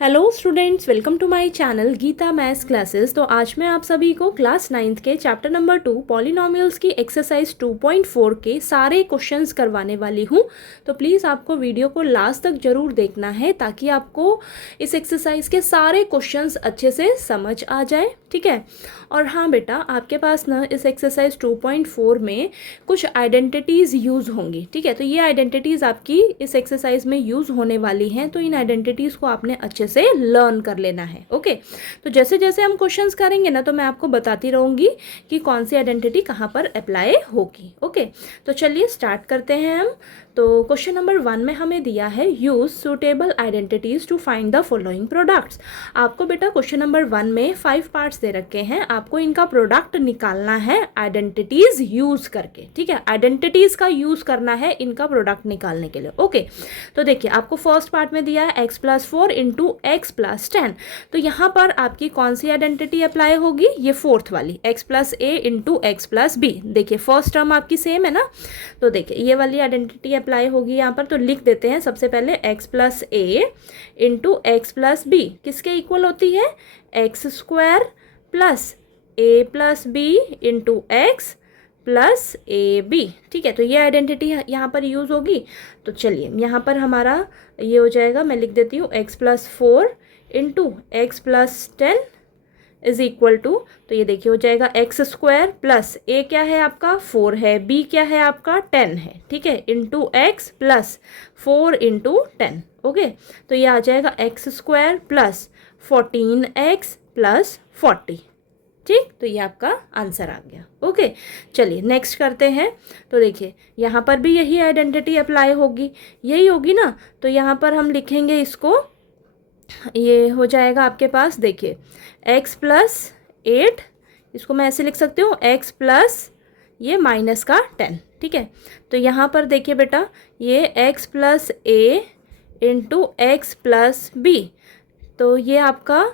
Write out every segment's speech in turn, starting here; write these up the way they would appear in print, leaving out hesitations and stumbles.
Hello students, welcome to my channel Geeta maths classes. तो आज मैं आप सभी को क्लास 9th के चैप्टर नंबर 2 पॉलिनोमियल्स की एक्सरसाइज 2.4 के सारे क्वेश्चंस करवाने वाली हूँ। तो प्लीज़ आपको वीडियो को लास्ट तक ज़रूर देखना है ताकि आपको इस एक्सरसाइज के सारे क्वेश्चंस अच्छे से समझ आ जाए, ठीक है। और हाँ बेटा, आपके पास ना इस एक्सरसाइज 2.4 में कुछ आइडेंटिटीज़ यूज़ होंगी, ठीक है। तो ये आइडेंटिटीज़ आपकी इस एक्सरसाइज में यूज़ होने वाली हैं, तो इन आइडेंटिटीज़ को आपने अच्छे से लर्न कर लेना है, ओके। तो जैसे जैसे हम क्वेश्चंस करेंगे ना, तो मैं आपको बताती रहूँगी कि कौन सी आइडेंटिटी कहाँ पर अप्लाई होगी, ओके। तो चलिए स्टार्ट करते हैं हम। तो क्वेश्चन नंबर 1 में हमें दिया है use suitable identities to find the following products. आपको बेटा क्वेश्चन नंबर 1 में 5 पार्ट्स दे रखे हैं, आपको इनका प्रोडक्ट निकालना है आइडेंटिटीज़ यूज़ करके, ठीक है। आइडेंटिटीज़ का यूज़ करना है इनका प्रोडक्ट निकालने के लिए, ओके। तो देखिए, आपको फर्स्ट पार्ट में दिया है x+4 इंटू x+10। तो यहाँ पर आपकी कौन सी आइडेंटिटी अप्लाई होगी? ये फोर्थ वाली x+a इंटू x+b। देखिए फर्स्ट टर्म आपकी सेम है ना, तो देखिए ये वाली आइडेंटिटी अप्लाई होगी यहाँ पर। तो लिख देते हैं सबसे पहले x+a इंटू x+b किसके इक्वल होती है? x² plus a+b into x plus a b, ठीक है। तो ये आइडेंटिटी यहाँ पर यूज़ होगी। तो चलिए यहाँ पर हमारा ये हो जाएगा, मैं लिख देती हूँ x+4 into x+10 is equal to, तो ये देखिए हो जाएगा x² प्लस a क्या है आपका 4 है, b क्या है आपका 10 है, ठीक है, into x plus 4 into 10, okay. तो ये आ जाएगा x² प्लस 14x प्लस 40, ठीक। तो ये आपका आंसर आ गया, ओके। चलिए नेक्स्ट करते हैं। तो देखिए यहाँ पर भी यही आइडेंटिटी अप्लाई होगी, यही होगी ना। तो यहाँ पर हम लिखेंगे इसको, ये हो जाएगा आपके पास, देखिए x+8, इसको मैं ऐसे लिख सकती हूँ x प्लस ये -10, ठीक है। तो यहाँ पर देखिए बेटा, ये x+a इंटू x+b, तो ये आपका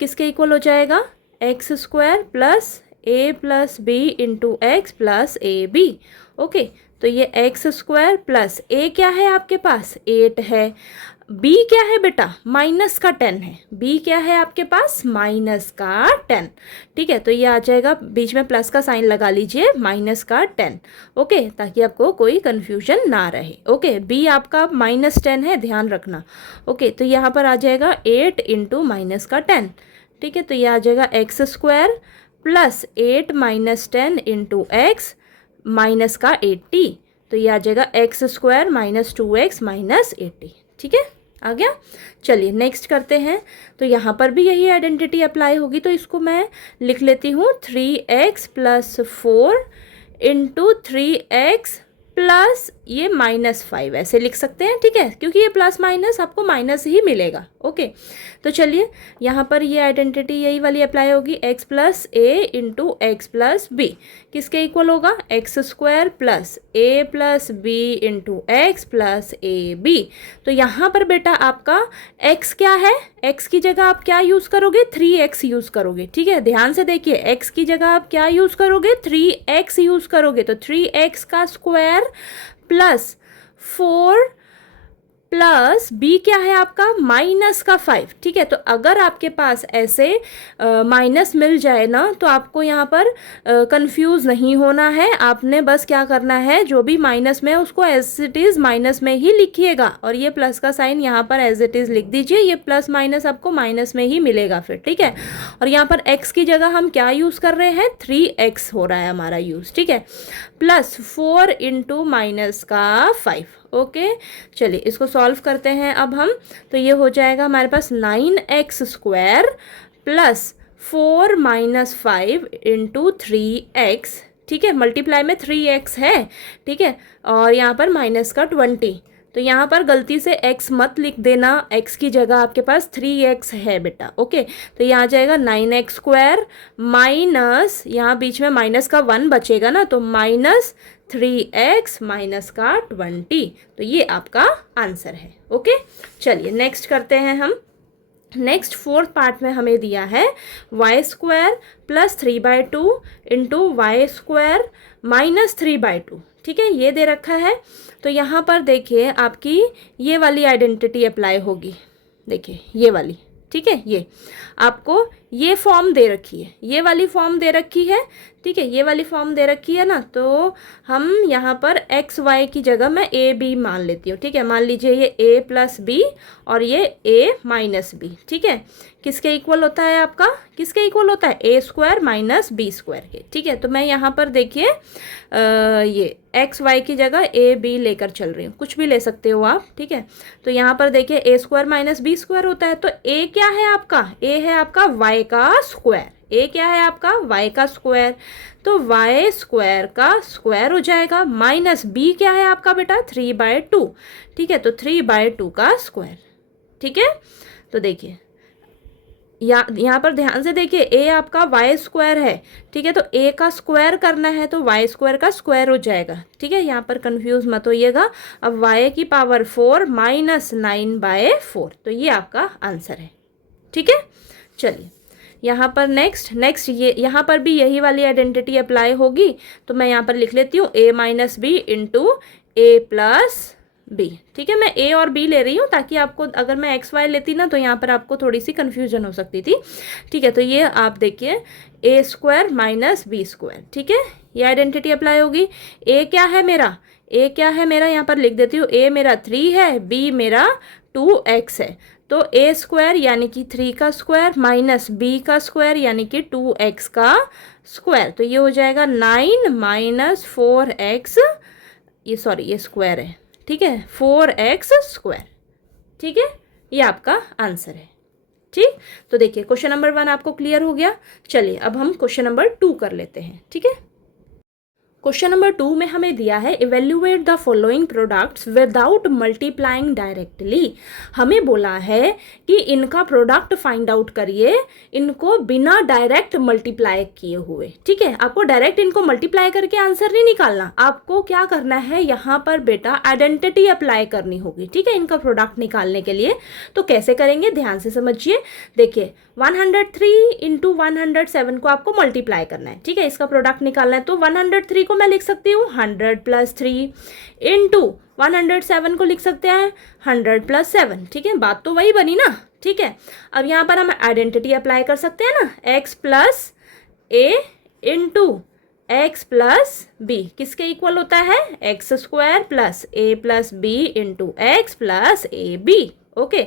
किसके इक्वल हो जाएगा? x² plus a+b into x plus a b, okay. तो ये x² प्लस a क्या है आपके पास 8 है, b क्या है बेटा -10 है, b क्या है आपके पास -10, ठीक है। तो ये आ जाएगा, बीच में प्लस का साइन लगा लीजिए, -10, ओके, ताकि आपको कोई कन्फ्यूजन ना रहे, ओके। b आपका -10 है, ध्यान रखना, ओके। तो यहाँ पर आ जाएगा 8 इंटू -10, ठीक है। तो ये आ जाएगा x² प्लस 8 -10 इंटू x -80, तो ये आ जाएगा x² माइनस 2x माइनस 80, ठीक है, आ गया। चलिए नेक्स्ट करते हैं। तो यहाँ पर भी यही आइडेंटिटी अप्लाई होगी, तो इसको मैं लिख लेती हूँ 3x plus 4 into 3x plus ये -5, ऐसे लिख सकते हैं, ठीक है, क्योंकि ये प्लस माइनस आपको माइनस ही मिलेगा, ओके। तो चलिए यहाँ पर ये आइडेंटिटी यही वाली अप्लाई होगी, x+a इंटू x+b किसके इक्वल होगा? x² plus a+b into x plus a b. तो यहाँ पर बेटा आपका x क्या है? x की जगह आप क्या यूज़ करोगे? 3x यूज़ करोगे, ठीक है। ध्यान से देखिए, x की जगह आप क्या यूज़ करोगे? 3x यूज़ करोगे। तो 3x का स्क्वायर प्लस 4 प्लस b क्या है आपका -5, ठीक है। तो अगर आपके पास ऐसे माइनस मिल जाए ना, तो आपको यहाँ पर कंफ्यूज नहीं होना है। आपने बस क्या करना है, जो भी माइनस में है उसको एज इट इज़ माइनस में ही लिखिएगा, और ये प्लस का साइन यहाँ पर एज इट इज़ लिख दीजिए। ये प्लस माइनस आपको माइनस में ही मिलेगा फिर, ठीक है। और यहाँ पर x की जगह हम क्या यूज़ कर रहे हैं? 3x हो रहा है हमारा यूज़, ठीक है, प्लस 4 इंटू -5, ओके। चलिए इसको सॉल्व करते हैं अब हम। तो ये हो जाएगा हमारे पास 9x² प्लस 4 -5 इंटू 3x, ठीक है, मल्टीप्लाई में 3x है, ठीक है, और यहाँ पर -20। तो यहाँ पर गलती से x मत लिख देना, x की जगह आपके पास 3x है बेटा, ओके। तो यहाँ आ जाएगा 9x² माइनस, यहाँ बीच में माइनस का 1 बचेगा ना, तो -3x -20। तो ये आपका आंसर है, ओके। चलिए नेक्स्ट करते हैं हम। नेक्स्ट फोर्थ पार्ट में हमें दिया है y² plus 3/2 into y² minus 3/2, ठीक है, ये दे रखा है। तो यहाँ पर देखिए आपकी ये वाली आइडेंटिटी अप्लाई होगी, देखिए ये वाली, ठीक है। ये आपको ये फॉर्म दे रखी है, ये वाली फॉर्म दे रखी है, ठीक है, ये वाली फॉर्म दे रखी है ना। तो हम यहाँ पर एक्स वाई की जगह मैं ए बी मान लेती हूँ, ठीक है। मान लीजिए ये ए प्लस बी और ये ए माइनस बी, ठीक है। किसके इक्वल होता है आपका, किसके इक्वल होता है, ए स्क्वायर माइनस बी स्क्वायर के, ठीक है। तो मैं यहाँ पर देखिए ये एक्स वाई की जगह ए बी लेकर चल रही हूँ, कुछ भी ले सकते हो आप, ठीक है। तो यहाँ पर देखिए ए स्क्वायर माइनस बी स्क्वायर होता है, तो ए क्या है आपका, ए है आपका वाई का स्क्वायर, ए क्या है आपका वाई का स्क्वायर, तो वाई स्क्वायर का स्क्वायर हो जाएगा, माइनस बी क्या है आपका बेटा 3/2, ठीक है। तो 3/2 का स्क्वायर, ठीक है। तो देखिए यहाँ पर ध्यान से देखिए ए आपका वाई स्क्वायर है, ठीक है। तो ए का स्क्वायर करना है तो वाई स्क्वायर का स्क्वायर हो जाएगा, ठीक है। यहाँ पर कंफ्यूज मत होइएगा। अब वाई की पावर 4 माइनस 9/4, तो ये आपका आंसर है, ठीक है। चलिए यहाँ पर नेक्स्ट ये यहाँ पर भी यही वाली आइडेंटिटी अप्लाई होगी, तो मैं यहाँ पर लिख लेती हूँ a minus b into a plus b, ठीक है। मैं ए और बी ले रही हूँ ताकि आपको, अगर मैं एक्स वाई लेती ना तो यहाँ पर आपको थोड़ी सी कन्फ्यूजन हो सकती थी, ठीक है। तो ये आप देखिए ए स्क्वायर माइनस बी स्क्वायर, ठीक है, ये आइडेंटिटी अप्लाई होगी। ए क्या है मेरा, ए क्या है मेरा, यहाँ पर लिख देती हूँ, ए मेरा 3 है, बी मेरा 2x है, तो ए स्क्वायर यानी कि 3 का स्क्वायर माइनस बी का स्क्वायर यानी कि 2x का स्क्वायर, तो ये हो जाएगा 9 माइनस 4x, ये सॉरी ये स्क्वायर है, ठीक है, 4x स्क्वायर, ठीक है। ये आपका आंसर है, ठीक। तो देखिए क्वेश्चन नंबर 1 आपको क्लियर हो गया। चलिए अब हम क्वेश्चन नंबर 2 कर लेते हैं, ठीक है। क्वेश्चन नंबर 2 में हमें दिया है evaluate the following products without multiplying directly. हमें बोला है कि इनका प्रोडक्ट फाइंड आउट करिए, इनको बिना डायरेक्ट मल्टीप्लाई किए हुए, ठीक है। आपको डायरेक्ट इनको मल्टीप्लाई करके आंसर नहीं निकालना, आपको क्या करना है, यहाँ पर बेटा आइडेंटिटी अप्लाई करनी होगी, ठीक है, इनका प्रोडक्ट निकालने के लिए। तो कैसे करेंगे ध्यान से समझिए। देखिए 103 इंटू 107 को आपको मल्टीप्लाई करना है, ठीक है, इसका प्रोडक्ट निकालना है। तो 103 को मैं लिख सकती हूँ 100 प्लस 3 इंटू 107 को लिख सकते हैं 100 प्लस 7, ठीक है, बात तो वही बनी ना, ठीक है। अब यहाँ पर हम आइडेंटिटी अप्लाई कर सकते हैं ना, x plus a into x plus b किसके इक्वल होता है, x square plus a plus b into x plus a b, okay.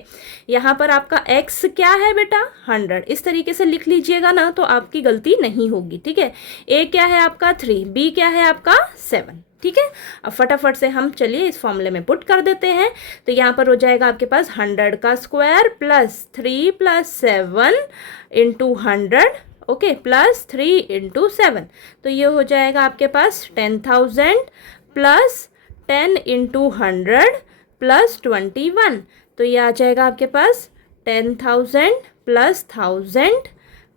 यहाँ पर आपका x क्या है बेटा 100, इस तरीके से लिख लीजिएगा ना तो आपकी गलती नहीं होगी, ठीक है। a क्या है आपका 3, b क्या है आपका 7, ठीक है। अब फटाफट से हम चलिए इस फॉर्मूले में पुट कर देते हैं। तो यहाँ पर हो जाएगा आपके पास 100 का square plus 3 plus 7 into 100, okay, plus 3 into 7, तो ये हो जाएगा आपके पास 10,000 प्लस 10 इंटू 100 प्लस 21, तो ये आ जाएगा आपके पास 10,000 प्लस 1000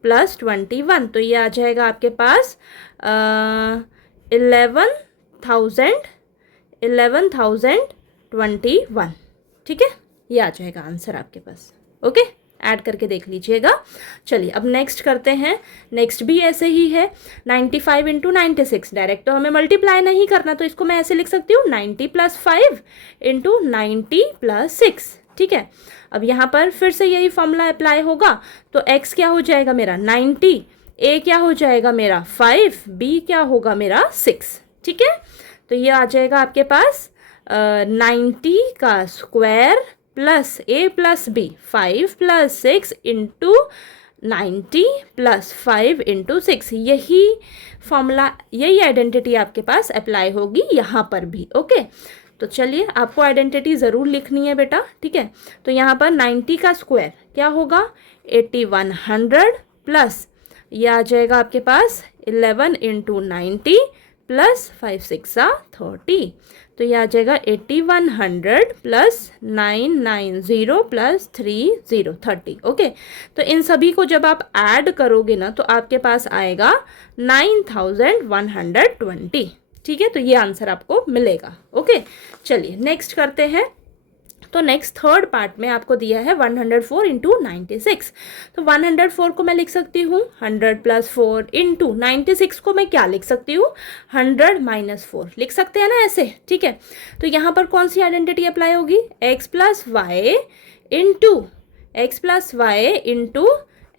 प्लस 21, तो ये आ जाएगा आपके पास 11,021, ठीक है। ये आ जाएगा आंसर आपके पास, ओके, ऐड करके देख लीजिएगा। चलिए अब नेक्स्ट करते हैं। नेक्स्ट भी ऐसे ही है 95 इंटू 96, डायरेक्ट तो हमें मल्टीप्लाई नहीं करना, तो इसको मैं ऐसे लिख सकती हूँ 90 प्लस 5 इंटू 90 प्लस 6, ठीक है। अब यहाँ पर फिर से यही फॉर्मूला अप्लाई होगा, तो x क्या हो जाएगा मेरा 90, a क्या हो जाएगा मेरा 5, b क्या होगा मेरा 6, ठीक है। तो ये आ जाएगा आपके पास 90 का square plus a plus b 5 plus 6 into 90 plus 5 into 6, यही फॉर्मूला यही आइडेंटिटी आपके पास अप्लाई होगी यहाँ पर भी, ओके। तो चलिए आपको आइडेंटिटी ज़रूर लिखनी है बेटा, ठीक है। तो यहाँ पर 90 का स्क्वायर क्या होगा 8100 प्लस ये आ जाएगा आपके पास 11 इंटू 90 प्लस 5 6 30, तो ये आ जाएगा 8100 प्लस 990 प्लस 30 30, ओके। तो इन सभी को जब आप ऐड करोगे ना तो आपके पास आएगा 9120, ठीक है। तो ये आंसर आपको मिलेगा, ओके। चलिए नेक्स्ट करते हैं। तो नेक्स्ट थर्ड पार्ट में आपको दिया है 104 इंटू 96, तो 104 को मैं लिख सकती हूँ 100 प्लस 4 इंटू 96 को मैं क्या लिख सकती हूँ 100 माइनस 4 लिख सकते हैं ना ऐसे, ठीक है। तो यहाँ पर कौन सी आइडेंटिटी अप्लाई होगी, x plus y into x plus y into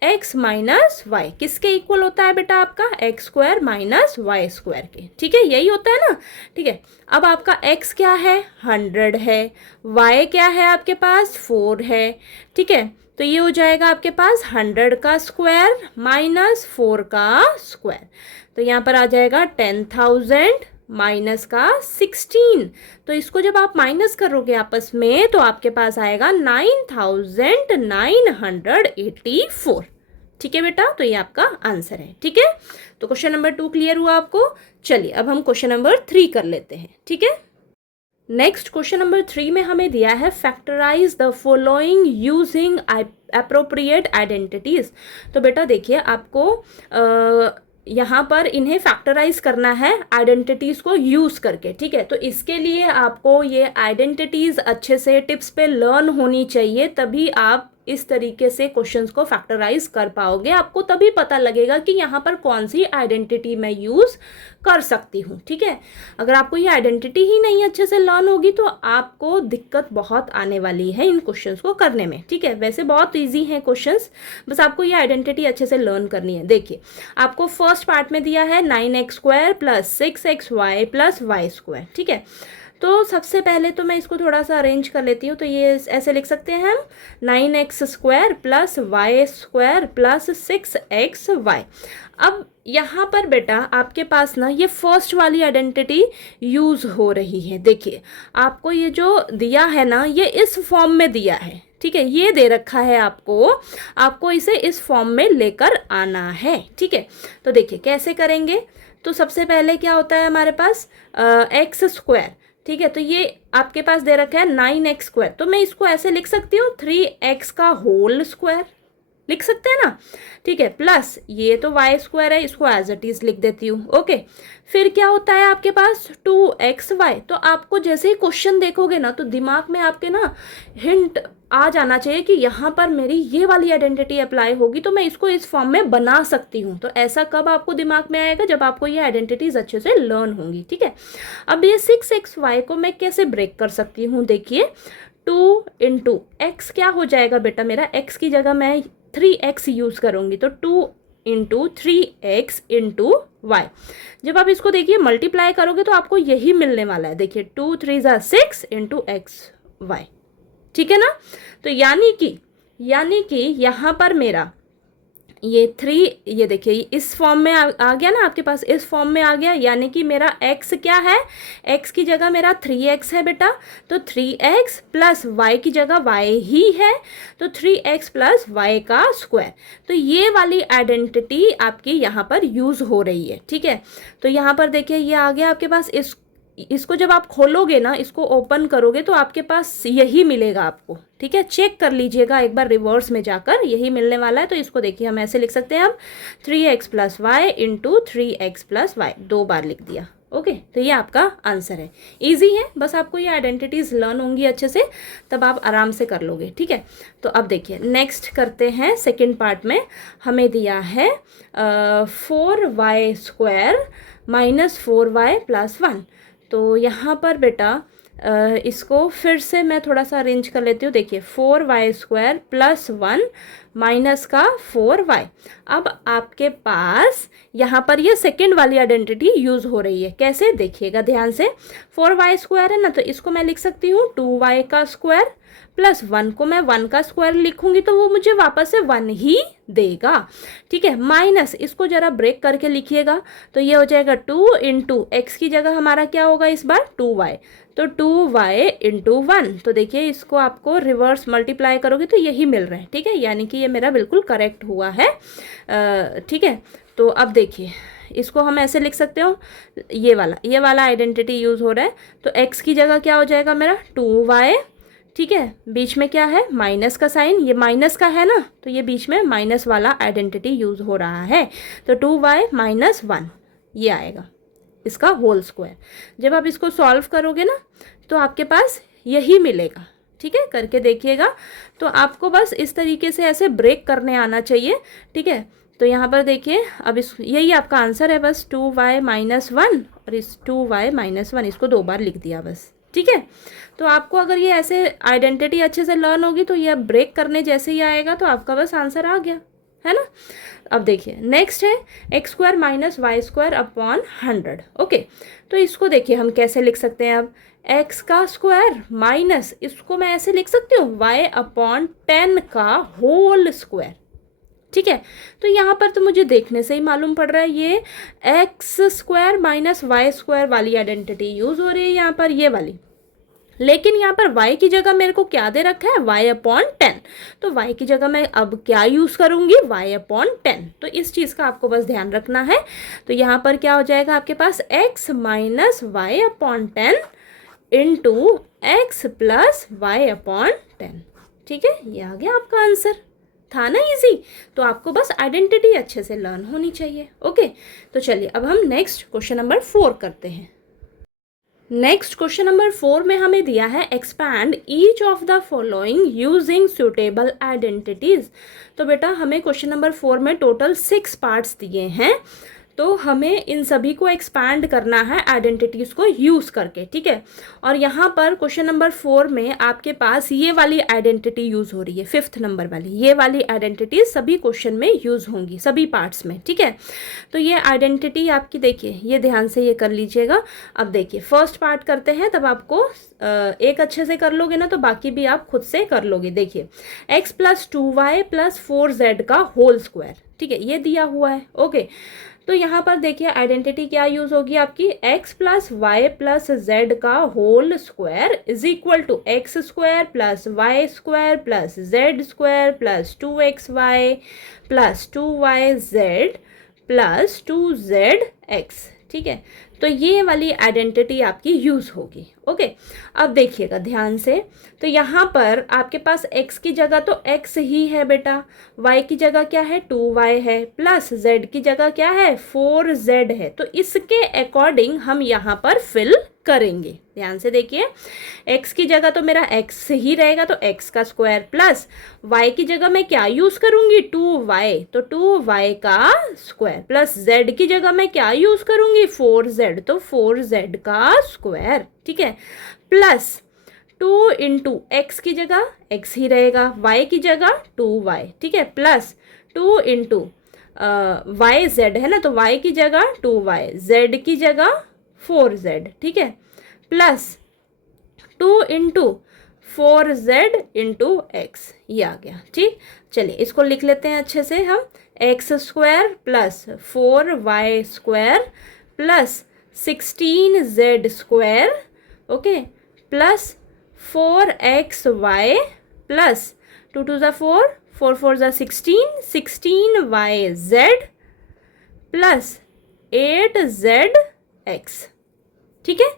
x minus y किसके इक्वल होता है बेटा? आपका x square minus y square के। ठीक है, यही होता है ना। ठीक है, अब आपका एक्स क्या है? 100 है। वाई क्या है आपके पास? 4 है। ठीक है, तो ये हो जाएगा आपके पास 100 का स्क्वायर माइनस 4 का स्क्वायर। तो यहाँ पर आ जाएगा 10,000 माइनस का 16। तो इसको जब आप माइनस करोगे आपस में तो आपके पास आएगा 9,984। ठीक है बेटा, तो ये आपका आंसर है। ठीक है, तो क्वेश्चन नंबर 2 क्लियर हुआ आपको। चलिए अब हम क्वेश्चन नंबर 3 कर लेते हैं। ठीक है, नेक्स्ट क्वेश्चन नंबर 3 में हमें दिया है factorise the following using appropriate identities. तो बेटा देखिए, आपको यहाँ पर इन्हें फैक्टराइज करना है आइडेंटिटीज को यूज करके। ठीक है, तो इसके लिए आपको ये आइडेंटिटीज अच्छे से टिप्स पे लर्न होनी चाहिए, तभी आप इस तरीके से क्वेश्चंस को फैक्टराइज कर पाओगे। आपको तभी पता लगेगा कि यहाँ पर कौन सी आइडेंटिटी मैं यूज कर सकती हूँ। ठीक है, अगर आपको ये आइडेंटिटी ही नहीं अच्छे से लर्न होगी तो आपको दिक्कत बहुत आने वाली है इन क्वेश्चंस को करने में। ठीक है, वैसे बहुत ईजी हैं क्वेश्चंस, बस आपको ये आइडेंटिटी अच्छे से लर्न करनी है। देखिए, आपको फर्स्ट पार्ट में दिया है 9x square plus 6xy plus y square. ठीक है, तो सबसे पहले तो मैं इसको थोड़ा सा अरेंज कर लेती हूँ। तो ये ऐसे लिख सकते हैं हम 9x square plus y square plus 6xy। अब यहाँ पर बेटा आपके पास ना ये फर्स्ट वाली आइडेंटिटी यूज़ हो रही है। देखिए, आपको ये जो दिया है ना, ये इस फॉर्म में दिया है। ठीक है, ये दे रखा है आपको इसे इस फॉर्म में लेकर आना है। ठीक है, तो देखिए कैसे करेंगे। तो सबसे पहले क्या होता है हमारे पास एक्स स्क्वायर। ठीक है, तो ये आपके पास दे रखा है 9x स्क्वायर, तो मैं इसको ऐसे लिख सकती हूँ 3x का होल स्क्वायर लिख सकते हैं ना। ठीक है, प्लस ये तो वाई स्क्वायर है, इसको एज इट इज लिख देती हूँ। ओके, फिर क्या होता है आपके पास 2xy। तो आपको जैसे ही क्वेश्चन देखोगे ना तो दिमाग में आपके ना हिंट आ जाना चाहिए कि यहाँ पर मेरी ये वाली आइडेंटिटी अप्लाई होगी तो मैं इसको इस फॉर्म में बना सकती हूँ। तो ऐसा कब आपको दिमाग में आएगा? जब आपको ये आइडेंटिटीज अच्छे से लर्न होंगी। ठीक है, अब ये 6xy को मैं कैसे ब्रेक कर सकती हूँ? देखिए, 2 इंटू एक्स क्या हो जाएगा बेटा मेरा? x की जगह मैं 3x यूज़ करूँगी, तो 2 इंटू 3x इंटू वाई। जब आप इसको देखिए मल्टीप्लाई करोगे तो आपको यही मिलने वाला है। देखिए 2 3 ज़ा 6 इंटू एक्स वाई। ठीक है ना, तो यानी कि यहाँ पर मेरा ये 3, ये देखिए इस फॉर्म में आ गया ना आपके पास, इस फॉर्म में आ गया। यानी कि मेरा x क्या है? x की जगह मेरा 3x है बेटा, तो 3x प्लस y की जगह y ही है, तो 3x प्लस y का स्क्वायर। तो ये वाली आइडेंटिटी आपकी यहाँ पर यूज़ हो रही है। ठीक है, तो यहाँ पर देखिए ये आ गया आपके पास। इसको जब आप खोलोगे ना, इसको ओपन करोगे तो आपके पास यही मिलेगा आपको। ठीक है, चेक कर लीजिएगा एक बार रिवर्स में जाकर, यही मिलने वाला है। तो इसको देखिए हम ऐसे लिख सकते हैं, हम 3x plus y into 3x plus y 2 बार लिख दिया। ओके, तो ये आपका आंसर है। इजी है, बस आपको ये आइडेंटिटीज़ लर्न होंगी अच्छे से, तब आप आराम से कर लोगे। ठीक है, तो अब देखिए नेक्स्ट करते हैं। सेकेंड पार्ट में हमें दिया है 4y square minus 4y plus 1। तो यहाँ पर बेटा इसको फिर से मैं थोड़ा सा अरेंज कर लेती हूँ। देखिए 4y स्क्वायर प्लस 1 माइनस का 4y। अब आपके पास यहाँ पर ये सेकेंड वाली आइडेंटिटी यूज़ हो रही है। कैसे? देखिएगा ध्यान से। 4y स्क्वायर है ना, तो इसको मैं लिख सकती हूँ 2y का स्क्वायर प्लस 1 को मैं 1 का स्क्वायर लिखूंगी तो वो मुझे वापस से 1 ही देगा। ठीक है, माइनस इसको जरा ब्रेक करके लिखिएगा, तो ये हो जाएगा 2 इंटू एक्स की जगह हमारा क्या होगा इस बार? 2y, तो 2y इंटू 1। तो देखिए इसको आपको रिवर्स मल्टीप्लाई करोगे तो यही मिल रहा है। ठीक है, यानी कि ये मेरा बिल्कुल करेक्ट हुआ है। ठीक है, तो अब देखिए इसको हम ऐसे लिख सकते हो, ये वाला आइडेंटिटी यूज़ हो रहा है। तो x की जगह क्या हो जाएगा मेरा? 2y। ठीक है, बीच में क्या है? माइनस का साइन, ये माइनस का है ना, तो ये बीच में माइनस वाला आइडेंटिटी यूज़ हो रहा है। तो 2y माइनस 1 ये आएगा इसका होल स्क्वायर। जब आप इसको सॉल्व करोगे ना तो आपके पास यही मिलेगा। ठीक है, करके देखिएगा। तो आपको बस इस तरीके से ऐसे ब्रेक करने आना चाहिए। ठीक है, तो यहाँ पर देखिए अब यही आपका आंसर है, बस 2y माइनस 1 और इस 2y माइनस 1 इसको 2 बार लिख दिया बस। ठीक है। तो आपको अगर ये ऐसे आइडेंटिटी अच्छे से लर्न होगी तो ये ब्रेक करने जैसे ही आएगा तो आपका बस आंसर आ गया, है ना। अब देखिए नेक्स्ट है x square minus y square upon 100। Okay, तो इसको देखिए हम कैसे लिख सकते हैं। अब एक्स का स्क्वायर माइनस, इसको मैं ऐसे लिख सकती हूँ वाई अपॉन 10 का होल स्क्वायर। ठीक है, तो यहाँ पर तो मुझे देखने से ही मालूम पड़ रहा है ये x square minus y square वाली आइडेंटिटी यूज़ हो रही है यहाँ पर, ये वाली। लेकिन यहाँ पर y की जगह मेरे को क्या दे रखा है, y अपॉन 10। तो y की जगह मैं अब क्या यूज़ करूँगी, y अपॉन 10। तो इस चीज़ का आपको बस ध्यान रखना है। तो यहाँ पर क्या हो जाएगा आपके पास x minus y upon 10 into x plus y upon 10। ठीक है, ये आ गया आपका आंसर। था ना इजी। तो आपको बस आइडेंटिटी अच्छे से लर्न होनी चाहिए। ओके, तो चलिए अब हम नेक्स्ट क्वेश्चन नंबर 4 करते हैं। नेक्स्ट क्वेश्चन नंबर 4 में हमें दिया है expand each of the following using suitable identities. तो बेटा हमें क्वेश्चन नंबर 4 में टोटल 6 पार्ट्स दिए हैं, तो हमें इन सभी को एक्सपैंड करना है आइडेंटिटीज़ को यूज़ करके। ठीक है, और यहाँ पर क्वेश्चन नंबर 4 में आपके पास ये वाली आइडेंटिटी यूज़ हो रही है, 5th नंबर वाली। ये वाली आइडेंटिटी सभी क्वेश्चन में यूज़ होंगी, सभी पार्ट्स में। ठीक है, तो ये आइडेंटिटी आपकी देखिए, ये ध्यान से ये कर लीजिएगा। अब देखिए फर्स्ट पार्ट करते हैं, तब आपको एक अच्छे से कर लोगे ना तो बाकी भी आप खुद से कर लोगे। देखिए x plus 2y plus 4z का होल स्क्वायर। ठीक है, ये दिया हुआ है। ओके, तो यहाँ पर देखिए आइडेंटिटी क्या यूज़ होगी आपकी, x plus y plus z का whole square is equal to x square plus y square plus z square plus 2xy plus 2yz plus 2zx। ठीक है, तो ये वाली आइडेंटिटी आपकी यूज़ होगी। ओके, अब देखिएगा ध्यान से। तो यहाँ पर आपके पास x की जगह तो x ही है बेटा, y की जगह क्या है 2y है, प्लस z की जगह क्या है 4z है। तो इसके अकॉर्डिंग हम यहाँ पर फिल करेंगे। ध्यान से देखिए, x की जगह तो मेरा x ही रहेगा तो x का स्क्वायर, प्लस y की जगह मैं क्या यूज़ करूँगी 2y, तो 2y का स्क्वायर, प्लस z की जगह मैं क्या यूज़ करूँगी 4z, तो 4z का स्क्वायर। ठीक है, प्लस 2 इंटू एक्स की जगह x ही रहेगा, y की जगह 2y। ठीक है, प्लस 2 इंटू वाई जेड है ना, तो y की जगह 2y, z की जगह 4z। ठीक है, plus 2 into 4z into x, ये आ गया। ठीक, चलिए इसको लिख लेते हैं अच्छे से हम, x square plus 4y square plus 16z square, okay, plus 4xy plus 2 2 4, 4 4 16, 16yz plus 8zx। ठीक है,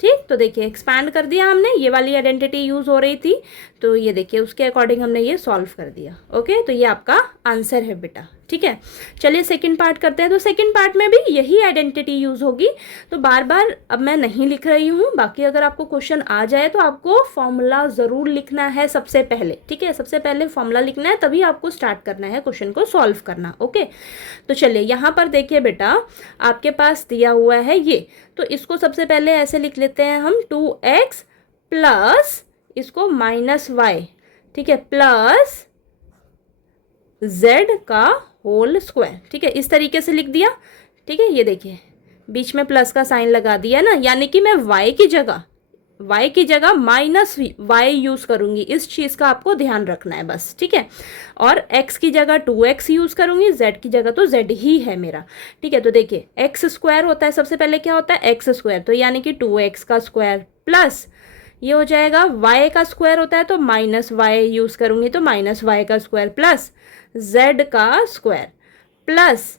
ठीक, तो देखिए एक्सपैंड कर दिया हमने, ये वाली आइडेंटिटी यूज़ हो रही थी तो ये देखिए उसके अकॉर्डिंग हमने ये सॉल्व कर दिया। ओके, तो ये आपका आंसर है बेटा। ठीक है, चलिए सेकंड पार्ट करते हैं। तो सेकंड पार्ट में भी यही आइडेंटिटी यूज़ होगी, तो बार बार अब मैं नहीं लिख रही हूँ। बाकी अगर आपको क्वेश्चन आ जाए तो आपको फॉर्मूला ज़रूर लिखना है सबसे पहले। ठीक है, सबसे पहले फॉर्मूला लिखना है, तभी आपको स्टार्ट करना है क्वेश्चन को सॉल्व करना। ओके, तो चलिए यहाँ पर देखिए बेटा आपके पास दिया हुआ है ये, तो इसको सबसे पहले ऐसे लिख लेते हैं हम 2x प्लस इसको माइनस वाई, ठीक है, प्लस z का होल स्क्वायर। ठीक है, इस तरीके से लिख दिया। ठीक है, ये देखिए बीच में प्लस का साइन लगा दिया ना, यानी कि मैं y की जगह माइनस वाई यूज़ करूँगी। इस चीज़ का आपको ध्यान रखना है बस। ठीक है, और x की जगह 2x यूज़ करूँगी, z की जगह तो z ही है मेरा। ठीक है, तो देखिए x स्क्वायर होता है, सबसे पहले क्या होता है x स्क्वायर, तो यानी कि 2x का स्क्वायर प्लस ये हो जाएगा y का स्क्वायर होता है तो माइनस वाई यूज़ करूँगी तो माइनस वाई का स्क्वायर प्लस z का स्क्वायर प्लस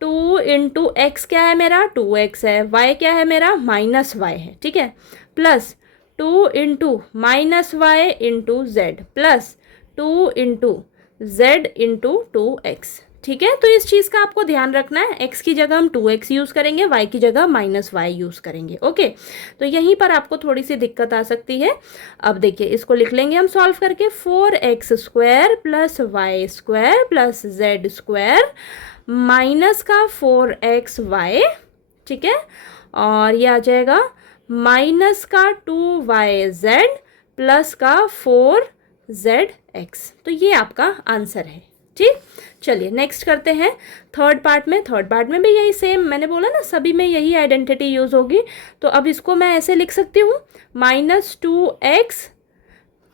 2 इंटू एक्स क्या है मेरा 2x है, y क्या है मेरा माइनस वाई है। ठीक है, plus 2 into minus y into z plus 2 into z into 2x। ठीक है, तो इस चीज़ का आपको ध्यान रखना है, x की जगह हम 2x यूज़ करेंगे, y की जगह माइनस वाई यूज़ करेंगे। ओके, तो यहीं पर आपको थोड़ी सी दिक्कत आ सकती है। अब देखिए इसको लिख लेंगे हम सॉल्व करके, 4x square plus y square plus z square minus का 4xy। ठीक है, और ये आ जाएगा माइनस का 2yz प्लस का 4zx। तो ये आपका आंसर है। ठीक, चलिए नेक्स्ट करते हैं थर्ड पार्ट में। थर्ड पार्ट में भी यही सेम, मैंने बोला ना सभी में यही आइडेंटिटी यूज़ होगी। तो अब इसको मैं ऐसे लिख सकती हूँ -2x।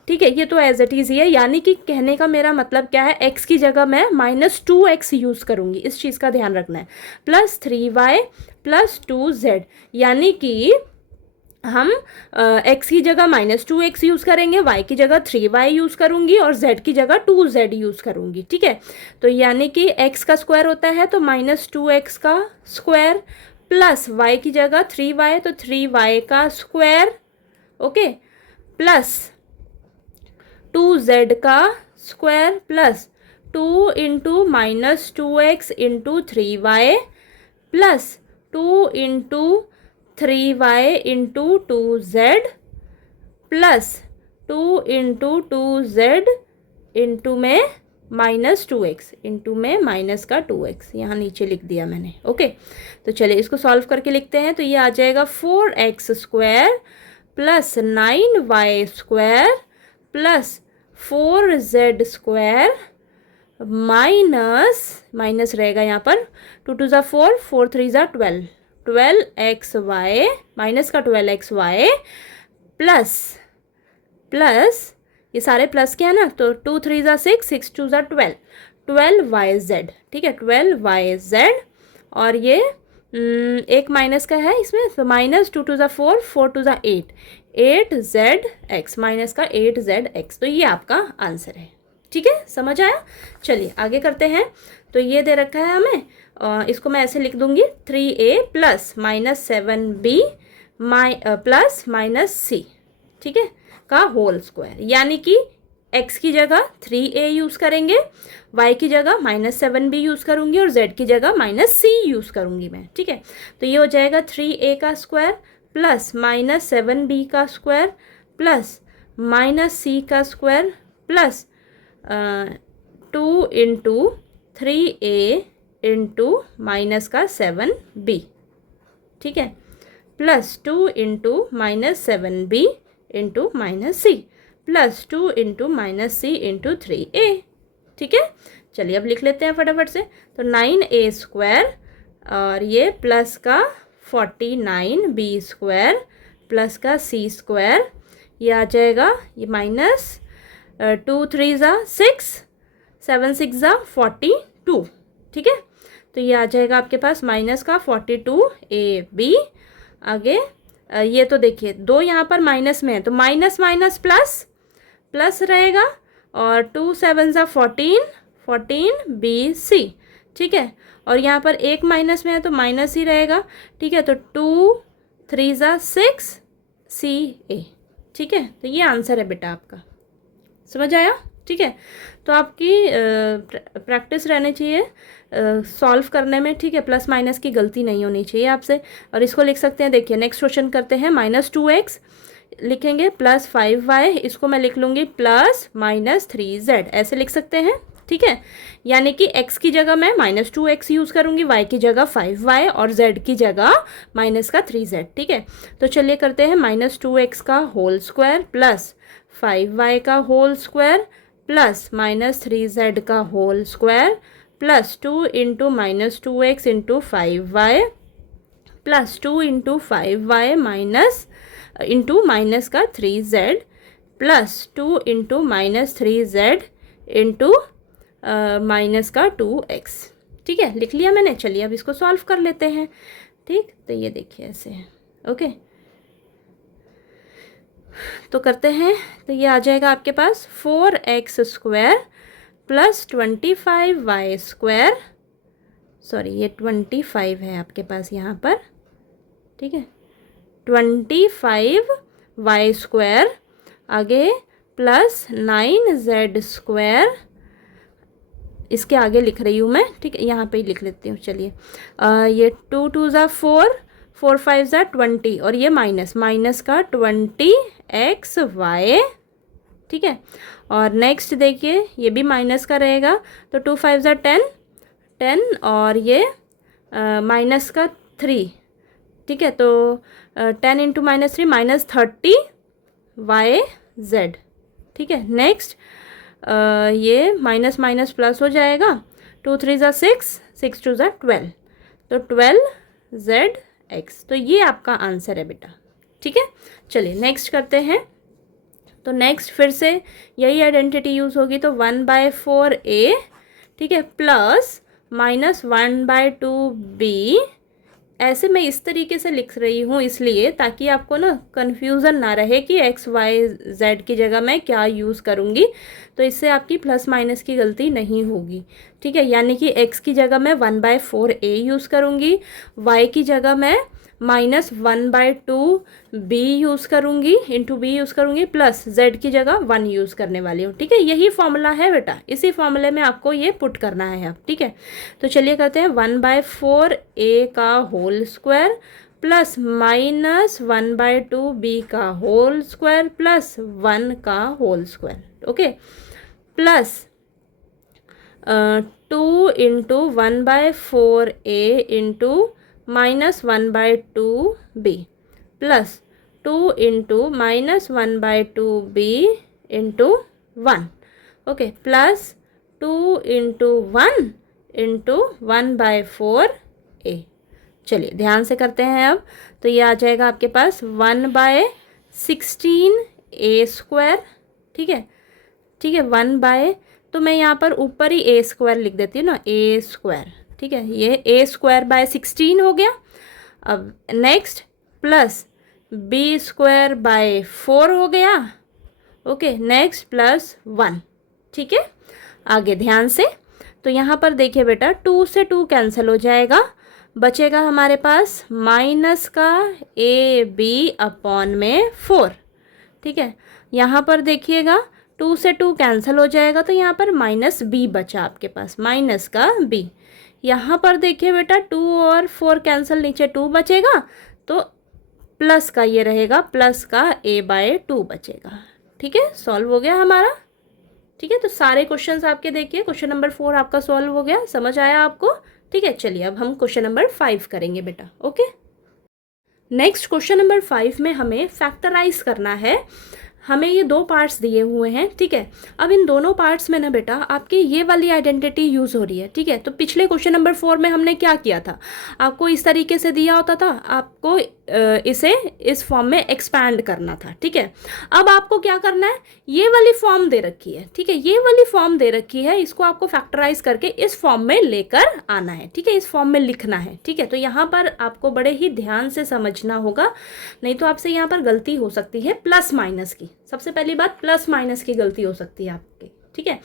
ठीक है, ये तो एज इट इज़ ही है, यानी कि कहने का मेरा मतलब क्या है, x की जगह मैं -2x यूज़ करूँगी, इस चीज़ का ध्यान रखना है। प्लस 3y प्लस 2z, यानी कि हम x की जगह -2x यूज़ करेंगे, y की जगह 3y यूज़ करूँगी और z की जगह 2z यूज़ करूँगी। ठीक है, तो यानी कि x का स्क्वायर होता है तो -2x का स्क्वायर प्लस y की जगह 3y तो 3y का स्क्वायर, ओके, प्लस 2z का square plus 2 into -2x into 3y plus 2 into 3y into 2z plus 2 into 2z into में -2x इंटू में माइनस का 2x, यहाँ नीचे लिख दिया मैंने। ओके, तो चलिए इसको सॉल्व करके लिखते हैं। तो ये आ जाएगा 4x square plus 9y square plus 4z square minus रहेगा यहाँ पर 2 2 ज़ा 4, 4 3 ज़ा 12, 12xy माइनस का 12xy प्लस ये सारे प्लस के हैं ना, तो 2 3 ज़ा 6, 6 2 ज़ा 12, 12yz। ठीक है, 12yz और ये एक माइनस का है इसमें, तो -2 2 ज़ा 4, 4 2 ज़ा 8, 8zx माइनस का 8zx। तो ये आपका आंसर है। ठीक है, समझ आया। चलिए आगे करते हैं। तो ये दे रखा है हमें, इसको मैं ऐसे लिख दूंगी 3a plus -7b plus -c, ठीक है, का होल स्क्वायर, यानी कि x की जगह 3a यूज़ करेंगे, y की जगह -7b यूज़ करूँगी और z की जगह -c यूज़ करूँगी मैं। ठीक है, तो ये हो जाएगा 3a का स्क्वायर प्लस -7b का स्क्वायर प्लस -c का square plus 2 into 3a into minus का 7b, ठीक है, plus 2 into -7b into -c plus 2 into -c into 3a। ठीक है, चलिए अब लिख लेते हैं फटाफट से। तो 9a स्क्वायर और ये प्लस का 49b स्क्वायर प्लस का c स्क्वायर, ये आ जाएगा ये -2 3 ज़ा 6, 7 6 ज़ा 42। ठीक है, तो ये आ जाएगा आपके पास माइनस का 42ab। आगे ये तो देखिए दो यहाँ पर माइनस में है, तो माइनस माइनस प्लस प्लस रहेगा और 2 7 ज़ा 14, 14bc। ठीक है, और यहाँ पर एक माइनस में है तो माइनस ही रहेगा। ठीक है, तो 2 3 ज़ा 6ca। ठीक है, तो ये आंसर है बेटा आपका, समझ आया। ठीक है, तो आपकी प्रैक्टिस रहनी चाहिए सॉल्व करने में। ठीक है, प्लस माइनस की गलती नहीं होनी चाहिए आपसे। और इसको लिख सकते हैं, देखिए नेक्स्ट क्वेश्चन करते हैं। -2x लिखेंगे प्लस 5y, इसको मैं लिख लूँगी प्लस -3z, ऐसे लिख सकते हैं। ठीक है, यानी कि x की जगह मैं -2x यूज़ करूँगी, y की जगह 5y और z की जगह -3z। ठीक है, तो चलिए करते हैं -2x का होल स्क्वायर प्लस 5y का होल स्क्वायर प्लस -3z का whole square plus 2 into -2x into 5y plus 2 into 5y minus into minus का 3z plus 2 into -3z into minus का 2x। ठीक है, लिख लिया मैंने। चलिए अब इसको सॉल्व कर लेते हैं। ठीक, तो ये देखिए ऐसे है। ओके, तो करते हैं। तो ये आ जाएगा आपके पास 4x square plus 25y square, sorry ये 25 है आपके पास यहाँ पर। ठीक है, 25y स्क्वायर, आगे प्लस 9z स्क्वायर, इसके आगे लिख रही हूँ मैं। ठीक है, यहाँ पे ही लिख लेती हूँ। चलिए ये 2 2 ज़ा 4, 4 5 ज़ा 20 और ये माइनस का 20xy। ठीक है, और नेक्स्ट देखिए ये भी माइनस का रहेगा, तो 2 5 ज़ा 10 और ये माइनस का 3। ठीक है, तो 10 इंटू -3 -30 YZ, ठीक है। नेक्स्ट ये माइनस माइनस प्लस हो जाएगा, 2 3 ज़ा 6, 6 2 ज़ा 12, तो 12ZX। तो ये आपका आंसर है बेटा, ठीक है। चलिए नेक्स्ट करते हैं। तो नेक्स्ट फिर से यही आइडेंटिटी यूज़ होगी, तो 1/4A, ठीक है, प्लस -1/2B। ऐसे मैं इस तरीके से लिख रही हूँ इसलिए ताकि आपको ना कन्फ्यूज़न ना रहे कि XYZ की जगह मैं क्या यूज़ करूँगी, तो इससे आपकी प्लस माइनस की गलती नहीं होगी, ठीक है। यानी कि x की जगह मैं 1/4A यूज़ करूँगी, y की जगह मैं -1/2B यूज़ करूँगी, इंटू B यूज़ करूँगी, प्लस z की जगह 1 यूज़ करने वाली हूँ, ठीक है। यही फॉर्मूला है बेटा, इसी फॉर्मूले में आपको ये पुट करना है अब, ठीक है। तो चलिए करते हैं, 1/4A का होल स्क्वायर प्लस -1/2B का होल स्क्वायर प्लस 1 का whole square, okay, plus 2 into 1/4A into -1/2B plus 2 into -1/2B into 1, okay, plus 2 into 1 into 1/4A। चलिए ध्यान से करते हैं अब, तो ये आ जाएगा आपके पास 1/16A², ठीक है, ठीक है, तो मैं यहाँ पर ऊपर ही A² लिख देती हूँ ना, A², ठीक है, ये A²/16 हो गया। अब नेक्स्ट प्लस B²/4 हो गया, ओके, नेक्स्ट प्लस 1, ठीक है। आगे ध्यान से, तो यहाँ पर देखिए बेटा 2 से 2 कैंसिल हो जाएगा, बचेगा हमारे पास माइनस का AB/4, ठीक है। यहाँ पर देखिएगा 2 से 2 कैंसिल हो जाएगा, तो यहाँ पर -B बचा आपके पास, माइनस का B। यहाँ पर देखिए बेटा 2 और 4 कैंसिल, नीचे 2 बचेगा, तो प्लस का ये रहेगा, प्लस का A/2 बचेगा, ठीक है। सॉल्व हो गया हमारा, ठीक है। तो सारे क्वेश्चंस आपके देखिए, क्वेश्चन नंबर 4 आपका सॉल्व हो गया, समझ आया आपको, ठीक है। चलिए अब हम क्वेश्चन नंबर 5 करेंगे बेटा, ओके। नेक्स्ट क्वेश्चन नंबर 5 में हमें फैक्टराइज करना है। हमें ये 2 पार्ट्स दिए हुए हैं, ठीक है। अब इन दोनों पार्ट्स में ना बेटा आपकी ये वाली आइडेंटिटी यूज़ हो रही है, ठीक है। तो पिछले क्वेश्चन नंबर 4 में हमने क्या किया था, आपको इस तरीके से दिया होता था, आपको इसे इस फॉर्म में एक्सपैंड करना था, ठीक है। अब आपको क्या करना है, ये वाली फॉर्म दे रखी है, ठीक है, ये वाली फॉर्म दे रखी है, इसको आपको फैक्टराइज करके इस फॉर्म में लेकर आना है, ठीक है, इस फॉर्म में लिखना है, ठीक है। तो यहाँ पर आपको बड़े ही ध्यान से समझना होगा, नहीं तो आपसे यहाँ पर गलती हो सकती है प्लस माइनस की। सबसे पहली बात, प्लस माइनस की गलती हो सकती है आपकी, ठीक है।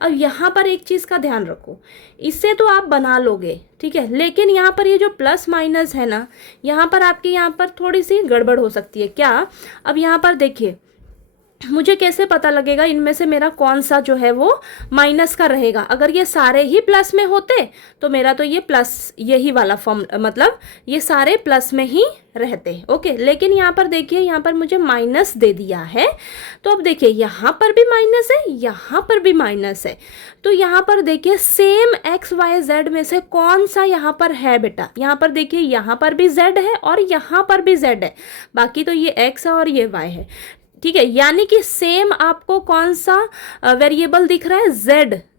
अब यहाँ पर एक चीज़ का ध्यान रखो, इससे तो आप बना लोगे, ठीक है, लेकिन यहाँ पर ये जो प्लस माइनस है ना, यहाँ पर आपकी यहाँ पर थोड़ी सी गड़बड़ हो सकती है। क्या, अब यहाँ पर देखिए, मुझे कैसे पता लगेगा इनमें से मेरा कौन सा जो है वो माइनस का रहेगा। अगर ये सारे ही प्लस में होते तो मेरा तो ये प्लस, यही वाला फॉर्म, मतलब ये सारे प्लस में ही रहते, ओके। लेकिन यहाँ पर देखिए, यहाँ पर मुझे माइनस दे दिया है, तो अब देखिए यहाँ पर भी माइनस है, यहाँ पर भी माइनस है, तो यहाँ पर देखिए सेम XYZ में से कौन सा यहाँ पर है बेटा। यहाँ पर देखिए, यहाँ पर भी Z है और यहाँ पर भी Z है, बाकी तो ये X है और ये Y है, ठीक है। यानी कि सेम आपको कौन सा वेरिएबल दिख रहा है,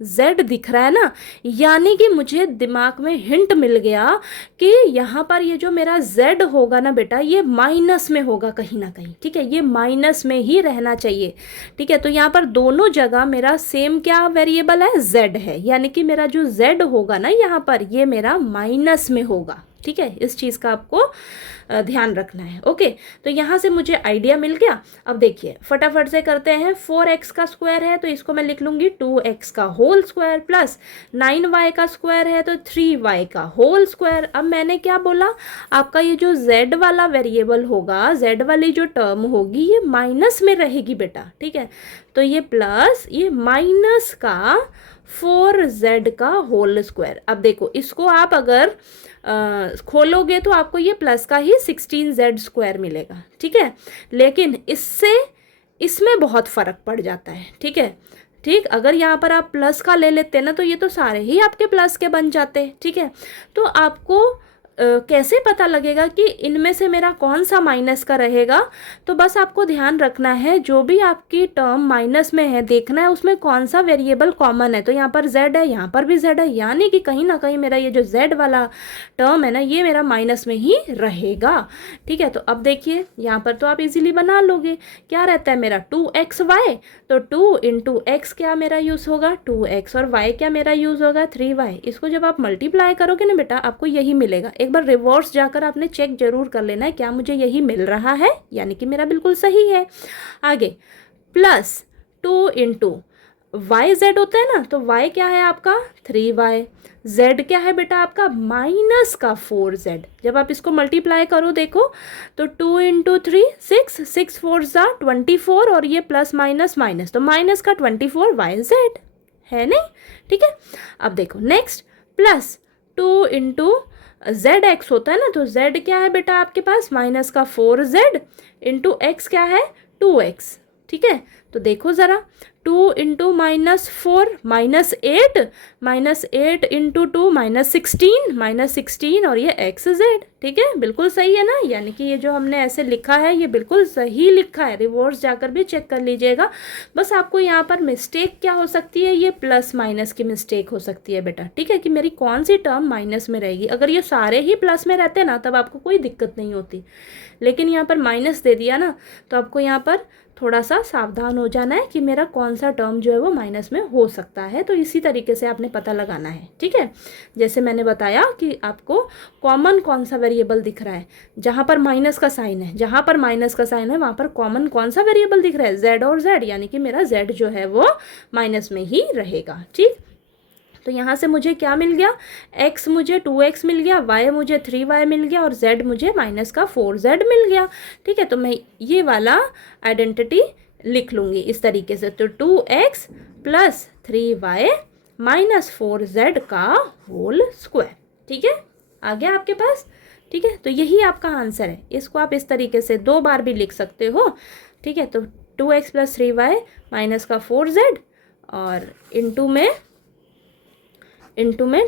Z दिख रहा है ना। यानी कि मुझे दिमाग में हिंट मिल गया कि यहाँ पर ये जो मेरा Z होगा ना बेटा, ये माइनस में होगा कहीं ना कहीं, ठीक है, ये माइनस में ही रहना चाहिए, ठीक है। तो यहाँ पर दोनों जगह मेरा सेम क्या वेरिएबल है, Z है, यानी कि मेरा जो Z होगा ना यहाँ पर, ये मेरा माइनस में होगा, ठीक है। इस चीज़ का आपको ध्यान रखना है, ओके। तो यहाँ से मुझे आइडिया मिल गया। अब देखिए फटाफट से करते हैं, 4x का स्क्वायर है तो इसको मैं लिख लूँगी 2x का होल स्क्वायर, प्लस 9y का स्क्वायर है तो 3y का होल स्क्वायर। अब मैंने क्या बोला, आपका ये जो z वाला वेरिएबल होगा, z वाली जो टर्म होगी, ये माइनस में रहेगी बेटा, ठीक है। तो ये प्लस, ये माइनस का 4z का होल स्क्वायर। अब देखो इसको आप अगर खोलोगे तो आपको ये प्लस का ही 16z² मिलेगा, ठीक है। लेकिन इससे इसमें बहुत फ़र्क पड़ जाता है, ठीक है, ठीक। अगर यहाँ पर आप प्लस का ले लेते ना, तो ये तो सारे ही आपके प्लस के बन जाते, ठीक है। तो आपको कैसे पता लगेगा कि इनमें से मेरा कौन सा माइनस का रहेगा? तो बस आपको ध्यान रखना है जो भी आपकी टर्म माइनस में है देखना है उसमें कौन सा वेरिएबल कॉमन है। तो यहाँ पर z है, यहाँ पर भी z है, यानी कि कहीं ना कहीं मेरा ये जो z वाला टर्म है ना ये मेरा माइनस में ही रहेगा। ठीक है, तो अब देखिए यहाँ पर तो आप इजीली बना लोगे। क्या रहता है मेरा 2xy, तो 2 इंटू एक्स क्या मेरा यूज़ होगा 2x, और y क्या मेरा यूज़ होगा 3y। इसको जब आप मल्टीप्लाई करोगे ना बेटा आपको यही मिलेगा। एक बार रिवर्स जाकर आपने चेक जरूर कर लेना है क्या मुझे यही मिल रहा है, यानी कि मेरा बिल्कुल सही है। आगे प्लस 2 इंटू वाई जेड होता है ना, तो y क्या है आपका 3y, z क्या है बेटा आपका माइनस का 4z। जब आप इसको मल्टीप्लाई करो देखो तो 2 इंटू 3 6, 6 4 ज़ा 24, और ये प्लस माइनस माइनस तो माइनस का 24yz है नहीं। ठीक है, अब देखो next plus 2 into Z x होता है ना, तो z क्या है बेटा आपके पास माइनस का 4z इंटू एक्स क्या है 2x। ठीक है, तो देखो ज़रा 2 इंटू -4 -8 इंटू 2 -16 और ये XZ। ठीक है, बिल्कुल सही है ना, यानी कि ये जो हमने ऐसे लिखा है ये बिल्कुल सही लिखा है। रिवर्स जाकर भी चेक कर लीजिएगा। बस आपको यहाँ पर मिस्टेक क्या हो सकती है, ये प्लस माइनस की मिस्टेक हो सकती है बेटा। ठीक है, कि मेरी कौन सी टर्म माइनस में रहेगी। अगर ये सारे ही प्लस में रहते ना तब आपको कोई दिक्कत नहीं होती, लेकिन यहाँ पर माइनस दे दिया ना तो आपको यहाँ पर थोड़ा सा सावधान हो जाना है कि मेरा कौन सा टर्म जो है वो माइनस में हो सकता है। तो इसी तरीके से आपने पता लगाना है। ठीक है, जैसे मैंने बताया कि आपको कॉमन कौन सा वेरिएबल दिख रहा है, जहाँ पर माइनस का साइन है, जहाँ पर माइनस का साइन है वहाँ पर कॉमन कौन सा वेरिएबल दिख रहा है z और z, यानी कि मेरा z जो है वो माइनस में ही रहेगा। ठीक, तो यहाँ से मुझे क्या मिल गया, x मुझे 2x मिल गया, y मुझे 3y मिल गया और z मुझे माइनस का 4z मिल गया। ठीक है, तो मैं ये वाला आइडेंटिटी लिख लूँगी इस तरीके से, तो 2x plus 3y minus 4z का होल स्क्वायर। ठीक है, आ गया आपके पास। ठीक है, तो यही आपका आंसर है। इसको आप इस तरीके से 2 बार भी लिख सकते हो। ठीक है, तो 2x प्लस 3y माइनस का 4z और इंटू में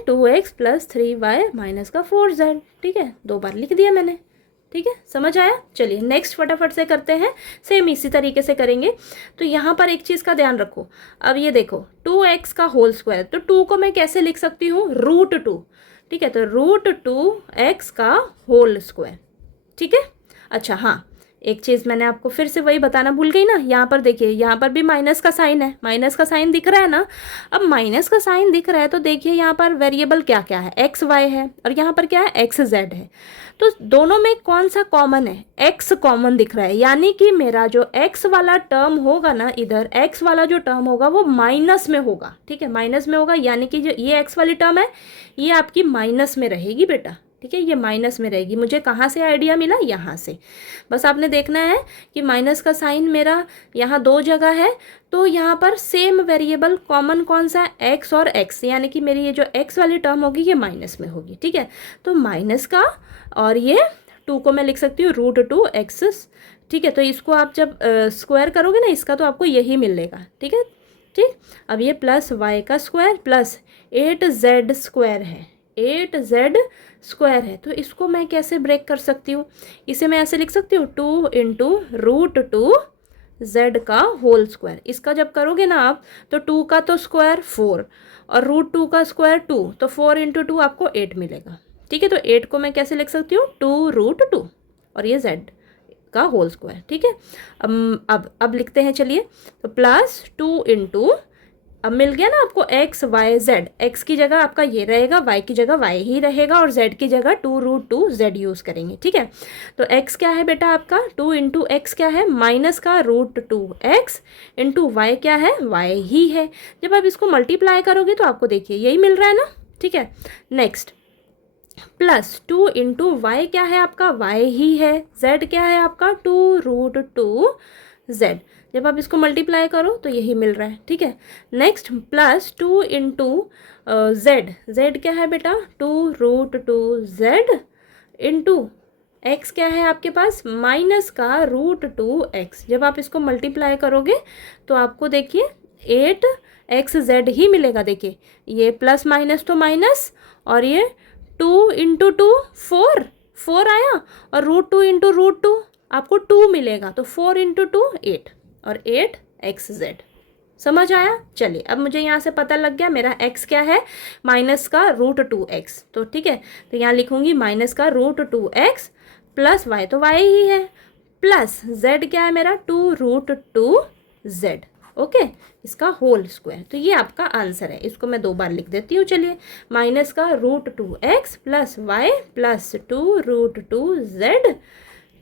2x प्लस 3y माइनस का 4z। ठीक है, 2 बार लिख दिया मैंने। ठीक है, समझ आया। चलिए नेक्स्ट फटाफट से करते हैं, सेम इसी तरीके से करेंगे। तो यहाँ पर एक चीज़ का ध्यान रखो। अब ये देखो 2x का होल स्क्वायर, तो 2 को मैं कैसे लिख सकती हूँ √2। ठीक है, तो √2x का होल स्क्वायर। ठीक है, अच्छा हाँ एक चीज़ मैंने आपको फिर से वही बताना भूल गई ना, यहाँ पर देखिए यहाँ पर भी माइनस का साइन है, माइनस का साइन दिख रहा है ना। अब माइनस का साइन दिख रहा है तो देखिए यहाँ पर वेरिएबल क्या क्या है, एक्स वाई है और यहाँ पर क्या है एक्स जेड है। तो दोनों में कौन सा कॉमन है, एक्स कॉमन दिख रहा है, यानी कि मेरा जो एक्स वाला टर्म होगा ना, इधर एक्स वाला जो टर्म होगा वो माइनस में होगा। ठीक है, माइनस में होगा, यानी कि जो ये एक्स वाली टर्म है ये आपकी माइनस में रहेगी बेटा। ठीक है, ये माइनस में रहेगी। मुझे कहाँ से आइडिया मिला, यहाँ से। बस आपने देखना है कि माइनस का साइन मेरा यहाँ 2 जगह है, तो यहाँ पर सेम वेरिएबल कॉमन कौन सा है, एक्स और एक्स, यानी कि मेरी ये जो एक्स वाली टर्म होगी ये माइनस में होगी। ठीक है, तो माइनस का और ये 2 को मैं लिख सकती हूँ √2x। ठीक है, तो इसको आप जब स्क्वायर करोगे ना इसका तो आपको यही मिलेगा। ठीक है, ठीक। अब ये प्लस y का स्क्वायर प्लस 8z स्क्वायर है, 8z स्क्वायर है। तो इसको मैं कैसे ब्रेक कर सकती हूँ, इसे मैं ऐसे लिख सकती हूँ 2 इंटू √2z का होल स्क्वायर। इसका जब करोगे ना आप तो 2 का तो स्क्वायर 4 और √2 का स्क्वायर 2, तो 4 इंटू 2 आपको 8 मिलेगा। ठीक है, तो 8 को मैं कैसे लिख सकती हूँ 2√2 और ये z का होल स्क्वायर। ठीक है, अब लिखते हैं, चलिए। तो प्लस 2 इंटू, अब मिल गया ना आपको एक्स वाई जेड, एक्स की जगह आपका ये रहेगा, वाई की जगह वाई ही रहेगा और जेड की जगह 2√2z यूज़ करेंगे। ठीक है, तो एक्स क्या है बेटा आपका 2 इंटू एक्स क्या है माइनस का √2x इंटू वाई क्या है वाई ही है। जब आप इसको मल्टीप्लाई करोगे तो आपको देखिए यही मिल रहा है ना। ठीक है, नेक्स्ट प्लस 2 इंटू वाई क्या है आपका वाई ही है, जेड क्या है आपका 2√2z। जब आप इसको मल्टीप्लाई करो तो यही मिल रहा है। ठीक है, next plus 2 into Z, Z क्या है बेटा 2√2z इंटू एक्स क्या है आपके पास माइनस का √2x। जब आप इसको मल्टीप्लाई करोगे तो आपको देखिए 8xz ही मिलेगा। देखिए ये प्लस माइनस तो माइनस और ये 2 इंटू 2 4, 4 आया, और √2 इंटू √2 आपको 2 मिलेगा, तो 4 इंटू 2 8, और 8xz। समझ आया? चलिए अब मुझे यहाँ से पता लग गया मेरा x क्या है, माइनस का √2x। तो ठीक है, तो यहाँ लिखूंगी माइनस का √2x प्लस y, तो y ही है, प्लस z क्या है मेरा 2√2z। ओके, इसका होल स्क्वायर। तो ये आपका आंसर है। इसको मैं 2 बार लिख देती हूँ। चलिए, माइनस का √2x plus y plus 2√2z,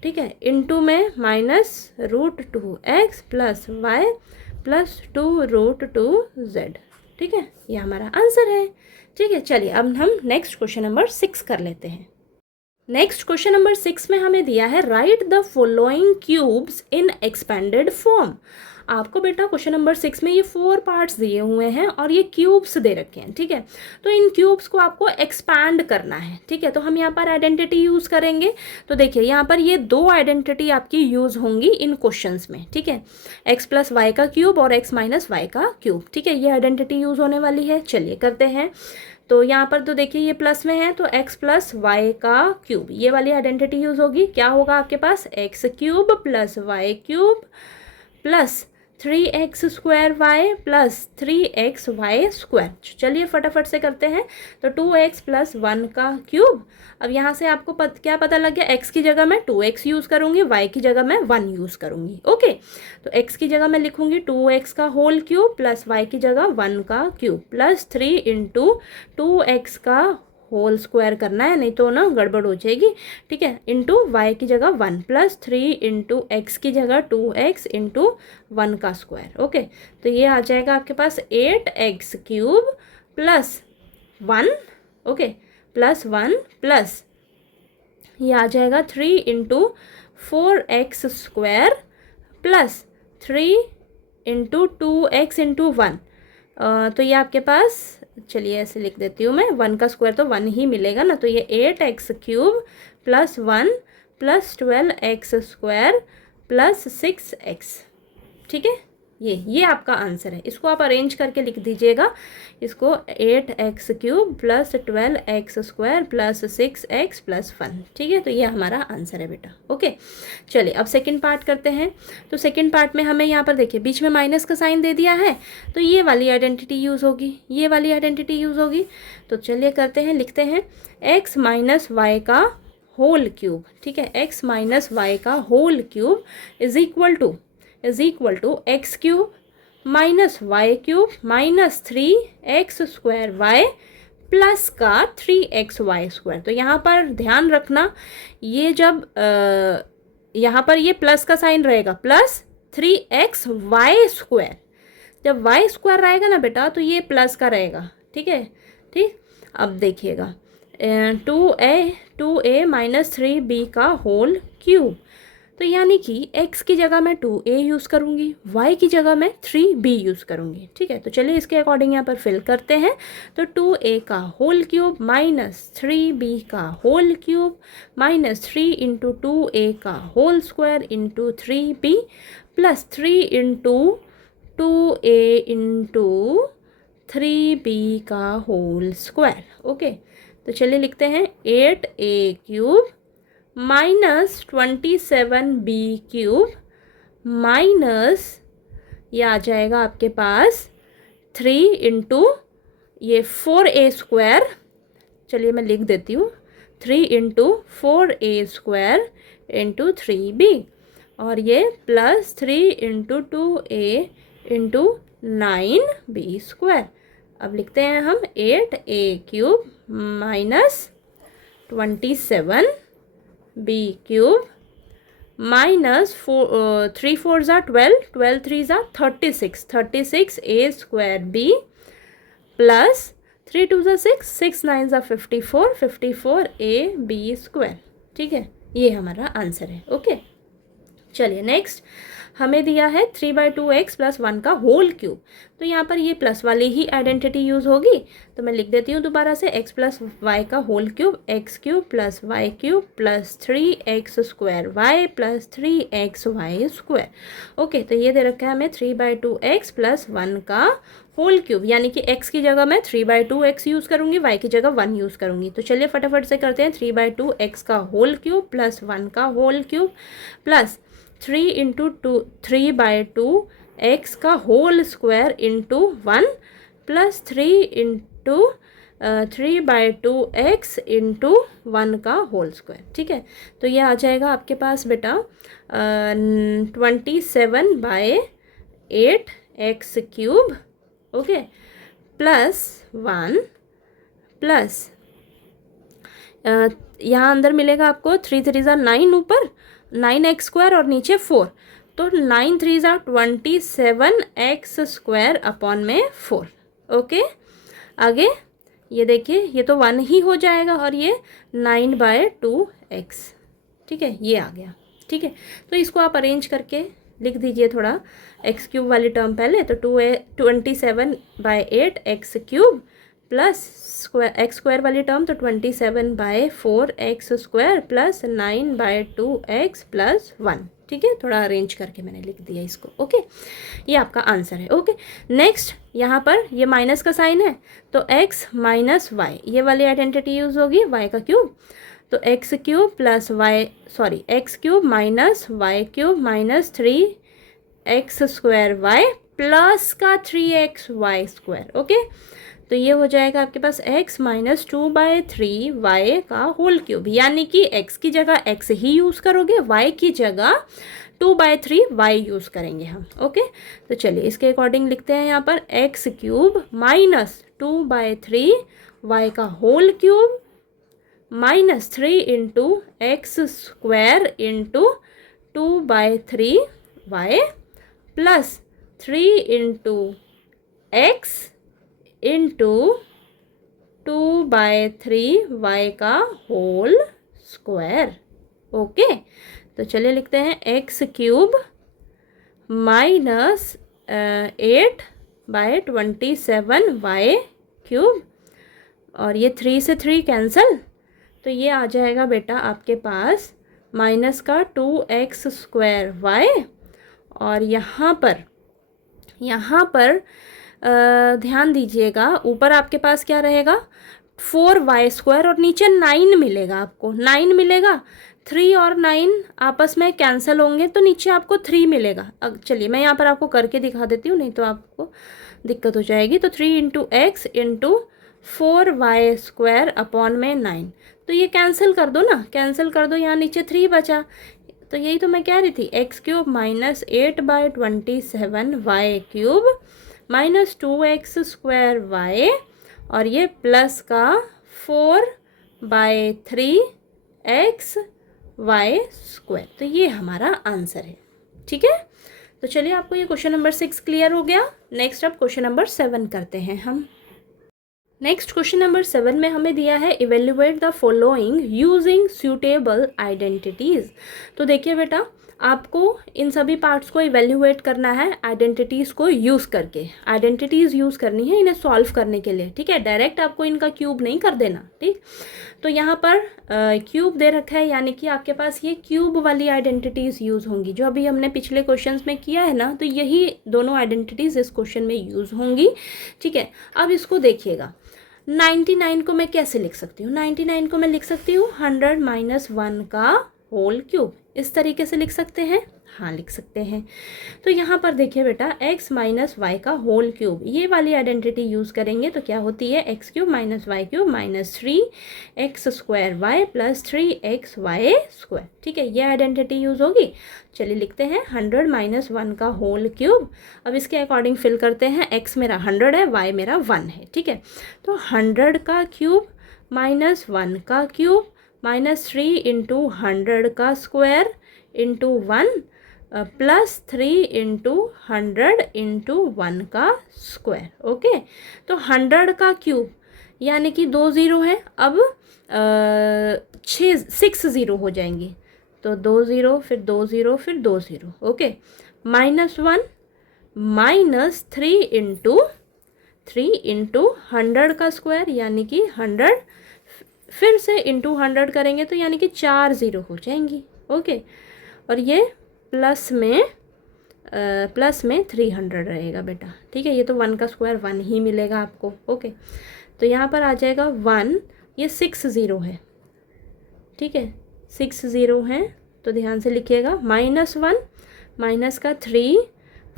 ठीक है, इंटू में minus √2x plus y plus 2√2z। ठीक है, ये हमारा आंसर है। ठीक है, चलिए अब हम नेक्स्ट क्वेश्चन नंबर 6 कर लेते हैं। नेक्स्ट क्वेश्चन नंबर 6 में हमें दिया है right the following cubes in expanded form. आपको बेटा क्वेश्चन नंबर 6 में ये 4 पार्ट्स दिए हुए हैं और ये क्यूब्स दे रखे हैं। ठीक है, तो इन क्यूब्स को आपको एक्सपैंड करना है। ठीक है, तो हम यहाँ पर आइडेंटिटी यूज़ करेंगे। तो देखिए यहाँ पर ये 2 आइडेंटिटी आपकी यूज़ होंगी इन क्वेश्चंस में। ठीक है, x प्लस वाई का क्यूब और x माइनस वाई का क्यूब। ठीक है, ये आइडेंटिटी यूज़ होने वाली है। चलिए करते हैं। तो यहाँ पर तो देखिए ये प्लस में है, तो x प्लस वाई का क्यूब, ये वाली आइडेंटिटी यूज़ होगी। क्या होगा आपके पास, x cube plus y cube plus 3x square y plus 3x y square. चलिए फटाफट से करते हैं। तो 2x प्लस 1 का क्यूब। अब यहाँ से आपको क्या पता लग गया, x की जगह मैं 2x यूज़ करूँगी, y की जगह मैं 1 यूज़ करूँगी। ओके, तो x की जगह मैं लिखूँगी 2x का होल क्यूब प्लस y की जगह 1 का क्यूब प्लस 3 इंटू 2x का होल स्क्वायर करना है, नहीं तो ना गड़बड़ हो जाएगी। ठीक है, इंटू वाई की जगह 1 प्लस 3 इंटू एक्स की जगह 2x इंटू 1 का स्क्वायर। ओके, तो ये आ जाएगा आपके पास 8x cube plus 1, okay, plus 1 plus ये आ जाएगा 3 into 4x square plus 3 into 2x into 1। तो ये आपके पास, चलिए ऐसे लिख देती हूँ मैं, 1 का स्क्वायर तो 1 ही मिलेगा ना, तो ये 8x cube plus 1 plus 12x square plus 6x। ठीक है, ये आपका आंसर है। इसको आप अरेंज करके लिख दीजिएगा। इसको 8x cube plus 12x square plus 6x plus 1। ठीक है, तो ये हमारा आंसर है बेटा। ओके, चलिए अब सेकंड पार्ट करते हैं। तो सेकंड पार्ट में हमें यहाँ पर देखिए बीच में माइनस का साइन दे दिया है, तो ये वाली आइडेंटिटी यूज़ होगी, ये वाली आइडेंटिटी यूज़ होगी। तो चलिए करते हैं, लिखते हैं x माइनस वाई का होल क्यूब। ठीक है, x माइनस वाई का whole cube is equal to x cube minus y cube minus 3x square y plus का 3x वाई स्क्वायर। तो यहाँ पर ध्यान रखना, ये जब यहाँ पर ये प्लस का साइन रहेगा, प्लस 3x वाई स्क्वायर। जब वाई स्क्वायर रहेगा ना बेटा, तो ये प्लस का रहेगा। ठीक है, ठीक। अब देखिएगा 2a माइनस 3b का होल क्यूब। तो यानी कि x की जगह मैं 2a यूज़ करूँगी, y की जगह मैं 3b यूज़ करूँगी। ठीक है, तो चलिए इसके अकॉर्डिंग यहाँ पर फिल करते हैं। तो 2a का होल क्यूब माइनस 3b का whole cube minus 3 into 2a का whole square into 3b plus 3 into 2a into 3b का होल स्क्वायर। ओके, तो चलिए लिखते हैं 8a cube minus 27b cube minus ये आ जाएगा आपके पास 3 इंटू ये 4a स्क्वायर। चलिए मैं लिख देती हूँ 3 into 4a square into 3b और ये plus 3 into 2a into 9b square. अब लिखते हैं हम 8a cube minus 27b cube minus 3 4 ज़ा 12, 12 3 ज़ा 36, 36a स्क्वायर b प्लस 3 2 ज़ा 6, 6 9 ज़ा 54, 54ab स्क्वायर। ठीक है, ये हमारा आंसर है। ओके, चलिए नेक्स्ट हमें दिया है 3/2x प्लस 1 का होल क्यूब, तो यहाँ पर ये प्लस वाली ही आइडेंटिटी यूज़ होगी। तो मैं लिख देती हूँ दोबारा से, x प्लस वाई का whole cube, x cube plus y cube plus 3x² y plus 3xy²। Okay, तो ये दे रखा है हमें 3/2x प्लस 1 का होल क्यूब, यानी कि x की जगह मैं 3/2x यूज़ करूँगी, y की जगह 1 यूज़ करूँगी। तो चलिए फटाफट से करते हैं, 3/2x का होल क्यूब प्लस 1 का whole cube plus 3 into 3/2x का whole square into 1 plus 3 into 3/2x into 1 का होल स्क्वायर। ठीक है, तो ये आ जाएगा आपके पास बेटा 27/8x³ ओके, प्लस 1 प्लस यहाँ अंदर मिलेगा आपको 3 3 ज़ा 9, ऊपर 9x² और नीचे 4, तो 9 3 ज़ा 27x² अपॉन में 4। ओके, आगे ये देखिए, ये तो 1 ही हो जाएगा और ये 9/2x। ठीक है, ये आ गया। ठीक है, तो इसको आप अरेंज करके लिख दीजिए थोड़ा, x³ वाली टर्म पहले, तो 27/8x³ प्लस x² वाली टर्म तो 27/4x² प्लस 9/2x प्लस 1। ठीक है, थोड़ा अरेंज करके मैंने लिख दिया इसको। ओके, ये आपका आंसर है। ओके, नेक्स्ट यहाँ पर ये माइनस का साइन है, तो x माइनस वाई, ये वाली आइडेंटिटी यूज़ होगी, y का क्यूब, तो x³ plus x³ minus y³ minus 3x² y plus का 3xy²। ओके, तो ये हो जाएगा आपके पास x माइनस 2/3y का होल क्यूब, यानी कि x की जगह x ही यूज़ करोगे, y की जगह 2/3y यूज़ करेंगे हम। ओके, तो चलिए इसके अकॉर्डिंग लिखते हैं यहाँ पर x³ माइनस 2/3y का whole cube minus 3 into x² into 2/3y plus 3 into x into 2/3y का होल स्क्वायर। ओके, तो चलिए लिखते हैं x³ माइनस 8/27y³ और ये 3 से 3 कैंसल, तो ये आ जाएगा बेटा आपके पास माइनस का 2x² और यहाँ पर ध्यान दीजिएगा, ऊपर आपके पास क्या रहेगा 4y² और नीचे 9 मिलेगा, आपको 9 मिलेगा, 3 और 9 आपस में कैंसिल होंगे तो नीचे आपको 3 मिलेगा। अब चलिए मैं यहाँ पर आपको करके दिखा देती हूँ, नहीं तो आपको दिक्कत हो जाएगी। तो 3 into x into 4y² upon में 9, तो ये कैंसिल कर दो ना, कैंसिल कर दो, यहाँ नीचे 3 बचा। तो यही तो मैं कह रही थी, x³ minus 8/27y³ minus 2x² और ये प्लस का 4/3xy²। तो ये हमारा आंसर है। ठीक है, तो चलिए आपको ये क्वेश्चन नंबर 6 क्लियर हो गया। नेक्स्ट अब क्वेश्चन नंबर 7 करते हैं हम। नेक्स्ट क्वेश्चन नंबर 7 में हमें दिया है evaluate the following using suitable identities. तो देखिए बेटा, आपको इन सभी पार्ट्स को इवेल्युएट करना है आइडेंटिटीज़ को यूज़ करके, आइडेंटिटीज़ यूज़ करनी है इन्हें सॉल्व करने के लिए। ठीक है, डायरेक्ट आपको इनका क्यूब नहीं कर देना। ठीक, तो यहाँ पर क्यूब दे रखा है, यानी कि आपके पास ये क्यूब वाली आइडेंटिटीज़ यूज़ होंगी, जो अभी हमने पिछले क्वेश्चंस में किया है ना, तो यही दोनों आइडेंटिटीज़ इस क्वेश्चन में यूज़ होंगी। ठीक है, अब इसको देखिएगा, 99 को मैं कैसे लिख सकती हूँ, 99 को मैं लिख सकती हूँ 100 माइनस 1 का होल क्यूब, इस तरीके से लिख सकते हैं। हाँ, लिख सकते हैं। तो यहाँ पर देखिए बेटा, x माइनस वाई का होल क्यूब, ये वाली आइडेंटिटी यूज़ करेंगे तो क्या होती है, x³ minus y³ minus 3x² plus 3xy²। ठीक है, ये आइडेंटिटी यूज़ होगी। चलिए लिखते हैं 100 माइनस 1 का होल क्यूब। अब इसके अकॉर्डिंग फिल करते हैं, x मेरा 100 है, y मेरा 1 है। ठीक है, तो 100 का क्यूब माइनस 1 का क्यूब माइनस 3 इंटू 100 का square into 1 plus 3 into 100 into 1 का स्क्वायर। ओके, तो 100 का क्यूब यानी कि 2 ज़ीरो है, अब 6 ज़ीरो हो जाएंगी, तो 2 ज़ीरो फिर 2 ज़ीरो फिर 2 ज़ीरो। ओके, -1 -3 इंटू 100 का स्क्वायर यानी कि 100, फिर से इंटू 100 करेंगे तो यानी कि 4 ज़ीरो हो जाएंगी। ओके, और ये प्लस में 300 रहेगा बेटा। ठीक है, ये तो 1 का स्क्वायर 1 ही मिलेगा आपको। ओके, तो यहाँ पर आ जाएगा 1, ये 6 ज़ीरो है। ठीक है, 6 ज़ीरो हैं तो ध्यान से लिखिएगा। -1 माइनस का 3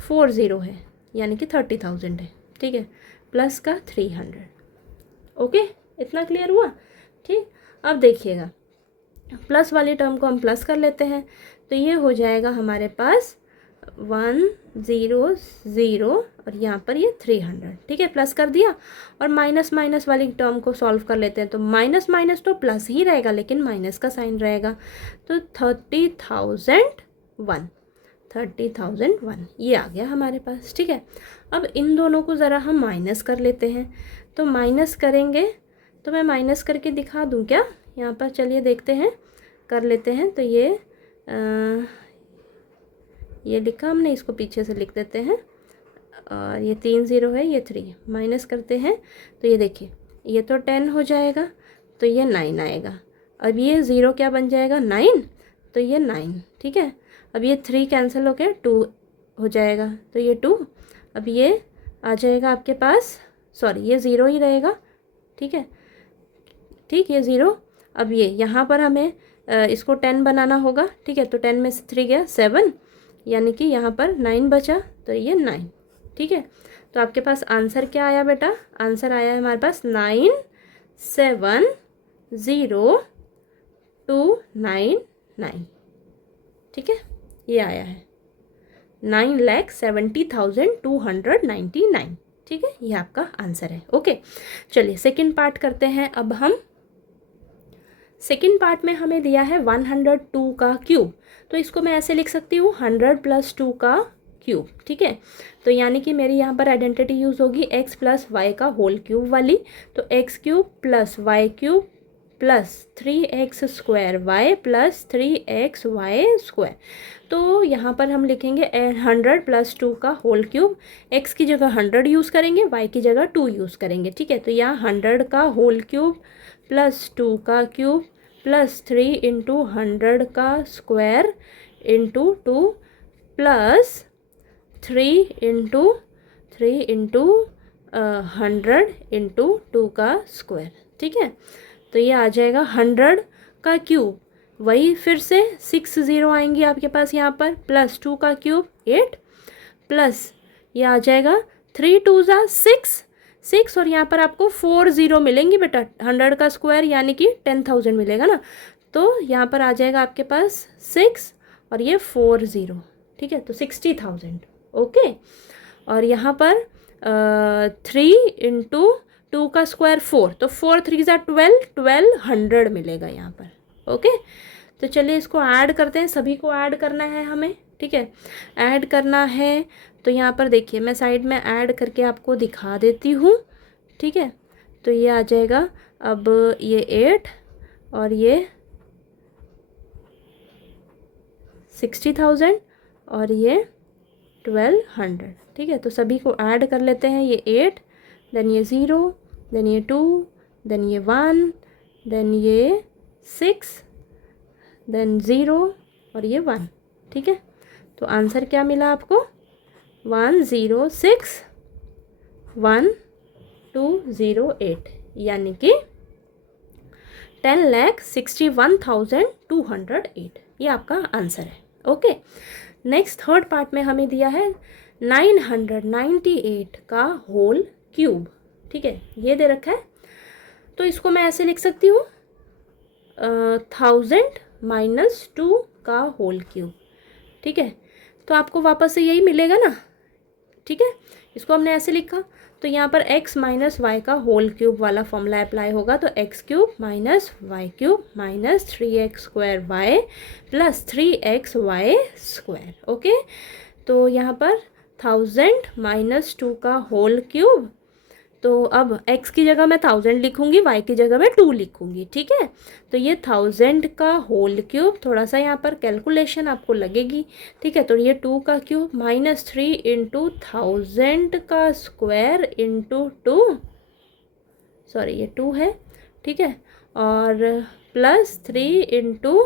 4 ज़ीरो है यानी कि 30,000 है। ठीक है, प्लस का 300। ओके, इतना क्लियर हुआ? ठीक, अब देखिएगा प्लस वाली टर्म को हम प्लस कर लेते हैं तो ये हो जाएगा हमारे पास 100 और यहाँ पर ये 300। ठीक है, प्लस कर दिया। और माइनस वाली टर्म को सॉल्व कर लेते हैं तो माइनस तो प्लस ही रहेगा लेकिन माइनस का साइन रहेगा, तो 30,001 ये आ गया हमारे पास। ठीक है, अब इन दोनों को ज़रा हम माइनस कर लेते हैं। तो माइनस करेंगे तो मैं माइनस करके दिखा दूँ क्या यहाँ पर? चलिए देखते हैं, कर लेते हैं। तो ये लिखा हमने, इसको पीछे से लिख देते हैं। और ये 3 ज़ीरो है, ये 3 माइनस करते हैं तो ये देखिए ये तो 10 हो जाएगा तो ये 9 आएगा। अब ये ज़ीरो क्या बन जाएगा? 9, तो ये 9। ठीक है, अब ये 3 कैंसिल हो गया, 2 हो जाएगा तो ये 2। अब ये आ जाएगा आपके पास, सॉरी ये ज़ीरो ही रहेगा। ठीक है, ठीक, ये ज़ीरो। अब ये यहाँ पर हमें इसको 10 बनाना होगा। ठीक है, तो 10 में से 3 गया 7 यानी कि यहाँ पर 9 बचा तो ये 9। ठीक है, तो आपके पास आंसर क्या आया बेटा? आंसर आया है हमारे पास 9,70,299। ठीक है, ये आया है 9,70,299। ठीक है, ये आपका आंसर है। ओके, चलिए सेकंड पार्ट करते हैं अब हम। सेकंड पार्ट में हमें दिया है 102 का क्यूब, तो इसको मैं ऐसे लिख सकती हूँ 100 + 2 का क्यूब। ठीक है, तो यानी कि मेरी यहाँ पर आइडेंटिटी यूज़ होगी x + y का होल क्यूब वाली। तो x³ + y³ + 3x² y + 3xy²। तो यहाँ पर हम लिखेंगे 100 + 2 का होल क्यूब। x की जगह 100 यूज़ करेंगे, y की जगह 2 यूज़ करेंगे। ठीक है, तो यहाँ 100 का होल क्यूब + 2 का क्यूब + 3 × 100 का स्क्वायर × 2 + 3 × 100 × 2 का स्क्वायर। ठीक है, तो ये आ जाएगा 100 का क्यूब, वही फिर से 6 ज़ीरो आएंगी आपके पास यहाँ पर, + 2 का क्यूब 8 प्लस ये आ जाएगा 3 2 ज़ा 6 और यहाँ पर आपको 4 ज़ीरो मिलेंगी बेटा। 100 का स्क्वायर यानी कि 10,000 मिलेगा ना, तो यहाँ पर आ जाएगा आपके पास 6 और ये 4 ज़ीरो। ठीक है, तो 60,000। ओके, और यहाँ पर 3 × 2 का स्क्वायर 4, तो 4 3 ज़ा 1200 मिलेगा यहाँ पर। ओके, तो चलिए इसको ऐड करते हैं, सभी को ऐड करना है हमें। ठीक है, ऐड करना है तो यहाँ पर देखिए मैं साइड में ऐड करके आपको दिखा देती हूँ। ठीक है, तो ये आ जाएगा, अब ये 8 और ये 60,000 और ये 1200। ठीक है, तो सभी को ऐड कर लेते हैं। ये 8 देन ये 0 देन ये 2 देन ये 1 देन ये 6 देन 0 और ये 1। ठीक है, तो आंसर क्या मिला आपको? 106,1208 यानी कि 10,61,208 ये आपका आंसर है। ओके, नेक्स्ट थर्ड पार्ट में हमें दिया है 998 का होल क्यूब। ठीक है, ये दे रखा है, तो इसको मैं ऐसे लिख सकती हूँ 1000 - 2 का होल क्यूब। ठीक है, तो आपको वापस से यही मिलेगा ना। ठीक है, इसको हमने ऐसे लिखा, तो यहाँ पर x - y का होल क्यूब वाला फॉर्मूला अप्लाई होगा। तो x³ - y³ - 3x² y + 3xy²। Okay, तो यहाँ पर 1000 - 2 का होल क्यूब तो अब x की जगह मैं 1000 लिखूंगी, y की जगह मैं 2 लिखूंगी, ठीक है। तो ये 1000 का होल क्यूब, थोड़ा सा यहाँ पर कैलकुलेशन आपको लगेगी, ठीक है। तो ये 2 का क्यूब माइनस 3 इंटू 1000 का स्क्वायर इंटू 2, सॉरी ये 2 है, ठीक है, और प्लस 3 इंटू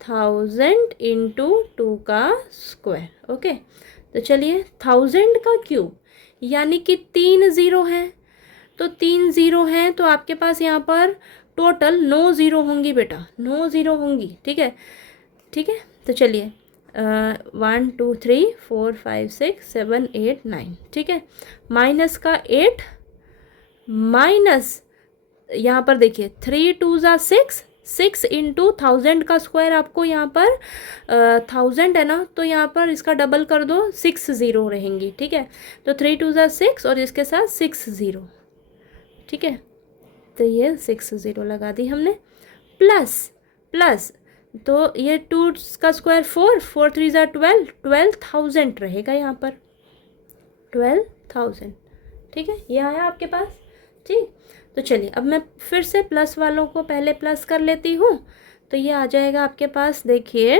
1000 इंटू 2 का स्क्वायर। ओके, तो चलिए 1000 का क्यूब यानी कि 3 ज़ीरो हैं, तो 3 ज़ीरो हैं, तो आपके पास यहाँ पर टोटल 9 ज़ीरो होंगी बेटा, 9 ज़ीरो होंगी, ठीक है, ठीक है। तो चलिए 1 2 3 4 5 6 7 8 9, ठीक है। माइनस का 8, माइनस यहाँ पर देखिए 3 2 ज़ा 6, 6 इंटू 1000 का स्क्वायर आपको यहाँ पर 1000 है ना, तो यहाँ पर इसका डबल कर दो, 6 ज़ीरो रहेंगी, ठीक है। तो 3 2 ज़ा 6 और इसके साथ 6 ज़ीरो, ठीक है। तो ये 6 ज़ीरो लगा दी हमने, प्लस प्लस तो ये 2 का स्क्वायर 4, 4 3 ज़ा 12, 12,000 रहेगा यहाँ पर, 12,000, ठीक है। ये आया आपके पास, ठीक। तो चलिए अब मैं फिर से प्लस वालों को पहले प्लस कर लेती हूँ, तो ये आ जाएगा आपके पास, देखिए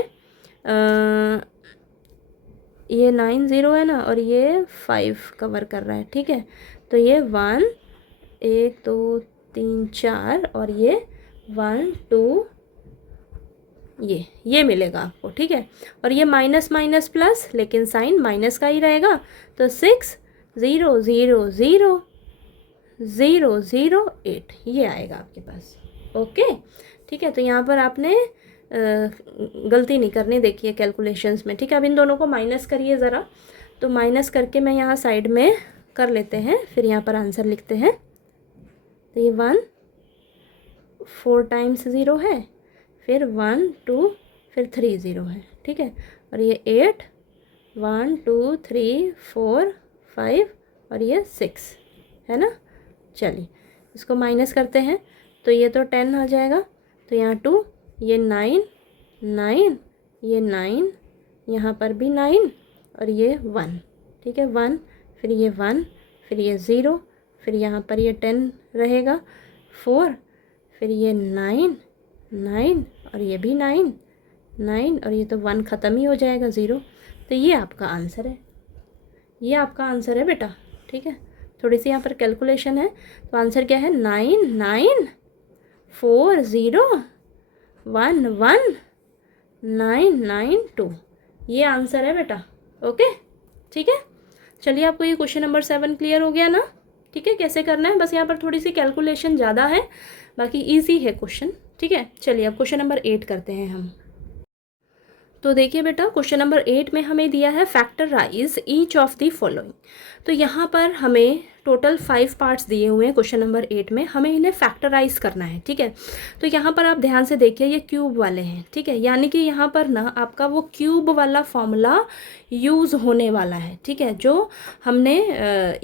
ये 9 ज़ीरो है ना, और ये 5 कवर कर रहा है, ठीक है। तो ये 1 1 2 3 4 और ये 1 2, ये मिलेगा आपको, ठीक है। और ये माइनस माइनस प्लस, लेकिन साइन माइनस का ही रहेगा, तो 6 0 0 0 0 0 8 ये आएगा आपके पास। ओके, ठीक है। तो यहाँ पर आपने गलती नहीं करनी, देखिए कैलकुलेशंस में, ठीक है। अब इन दोनों को माइनस करिए ज़रा, तो माइनस करके मैं यहाँ साइड में कर लेते हैं, फिर यहाँ पर आंसर लिखते हैं। तो ये 1 4 टाइम्स 0 है, फिर 1 2 फिर 3 ज़ीरो है, ठीक है। और ये 8 1 2 3 4 5 और ये 6 है ना। चलिए इसको माइनस करते हैं, तो ये तो 10 आ जाएगा, तो यहाँ 2, ये 9 9, ये 9, यहाँ पर भी 9 और ये 1, ठीक है, 1 फिर ये 1 फिर ये 0, फिर यहाँ पर ये 10 रहेगा, 4 फिर ये 9 9 और ये भी 9 9 और ये तो 1 ख़त्म ही हो जाएगा 0। तो ये आपका आंसर है, ये आपका आंसर है बेटा, ठीक है। थोड़ी सी यहाँ पर कैलकुलेशन है, तो आंसर क्या है, 9 9 4 0 1 1 9 9 2, ये आंसर है बेटा। ओके, ठीक है। चलिए आपको ये क्वेश्चन नंबर 7 क्लियर हो गया ना, ठीक है, कैसे करना है। बस यहाँ पर थोड़ी सी कैलकुलेशन ज़्यादा है, बाकी ईजी है क्वेश्चन, ठीक है। चलिए अब क्वेश्चन नंबर 8 करते हैं हम। तो देखिए बेटा, क्वेश्चन नंबर 8 में हमें दिया है factorise each of the following. तो यहाँ पर हमें टोटल 5 पार्ट्स दिए हुए हैं क्वेश्चन नंबर 8 में, हमें इन्हें फैक्टराइज करना है, ठीक है। तो यहाँ पर आप ध्यान से देखिए, ये क्यूब वाले हैं, ठीक है, यानी कि यहाँ पर ना आपका वो क्यूब वाला फॉर्मूला यूज़ होने वाला है, ठीक है। जो हमने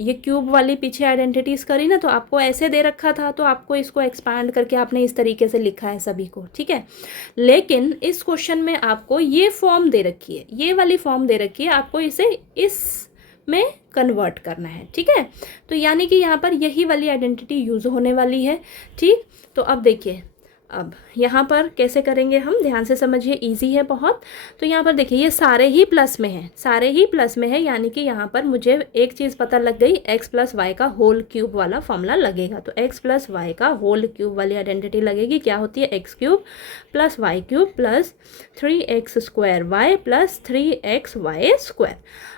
ये क्यूब वाली पीछे आइडेंटिटीज़ करी ना, तो आपको ऐसे दे रखा था, तो आपको इसको एक्सपांड करके आपने इस तरीके से लिखा है सभी को, ठीक है। लेकिन इस क्वेश्चन में आपको ये फॉर्म दे रखी है, ये वाली फॉर्म दे रखी है, आपको इसे इस में कन्वर्ट करना है, ठीक है। तो यानी कि यहाँ पर यही वाली आइडेंटिटी यूज़ होने वाली है, ठीक। तो अब देखिए, अब यहाँ पर कैसे करेंगे हम, ध्यान से समझिए, इजी है बहुत। तो यहाँ पर देखिए, ये सारे ही प्लस में हैं, सारे ही प्लस में है, यानी कि यहाँ पर मुझे एक चीज़ पता लग गई, x प्लस वाई का होल क्यूब वाला फॉर्मूला लगेगा। तो x प्लस वाई का होल क्यूब वाली आइडेंटिटी लगेगी, क्या होती है, x cube plus y cube plus 3x square y plus 3x y square.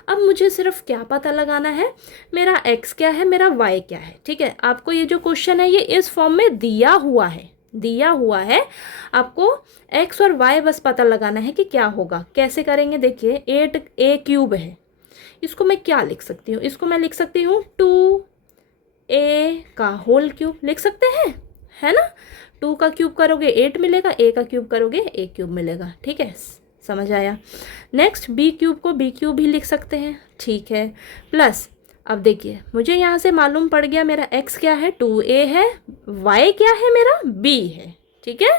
अब मुझे सिर्फ क्या पता लगाना है, मेरा x क्या है, मेरा y क्या है, ठीक है। आपको ये जो क्वेश्चन है ये इस फॉर्म में दिया हुआ है, आपको x और y बस पता लगाना है कि क्या होगा। कैसे करेंगे, देखिए 8a क्यूब है, इसको मैं क्या लिख सकती हूँ, इसको मैं लिख सकती हूँ 2a का होल क्यूब लिख सकते हैं, है ना। 2 का क्यूब करोगे 8 मिलेगा, a का क्यूब करोगे a क्यूब मिलेगा, ठीक है, समझ आया। नेक्स्ट b क्यूब को b क्यूब भी लिख सकते हैं, ठीक है, प्लस अब देखिए, मुझे यहाँ से मालूम पड़ गया मेरा x क्या है, 2a है, y क्या है, मेरा b है, ठीक है।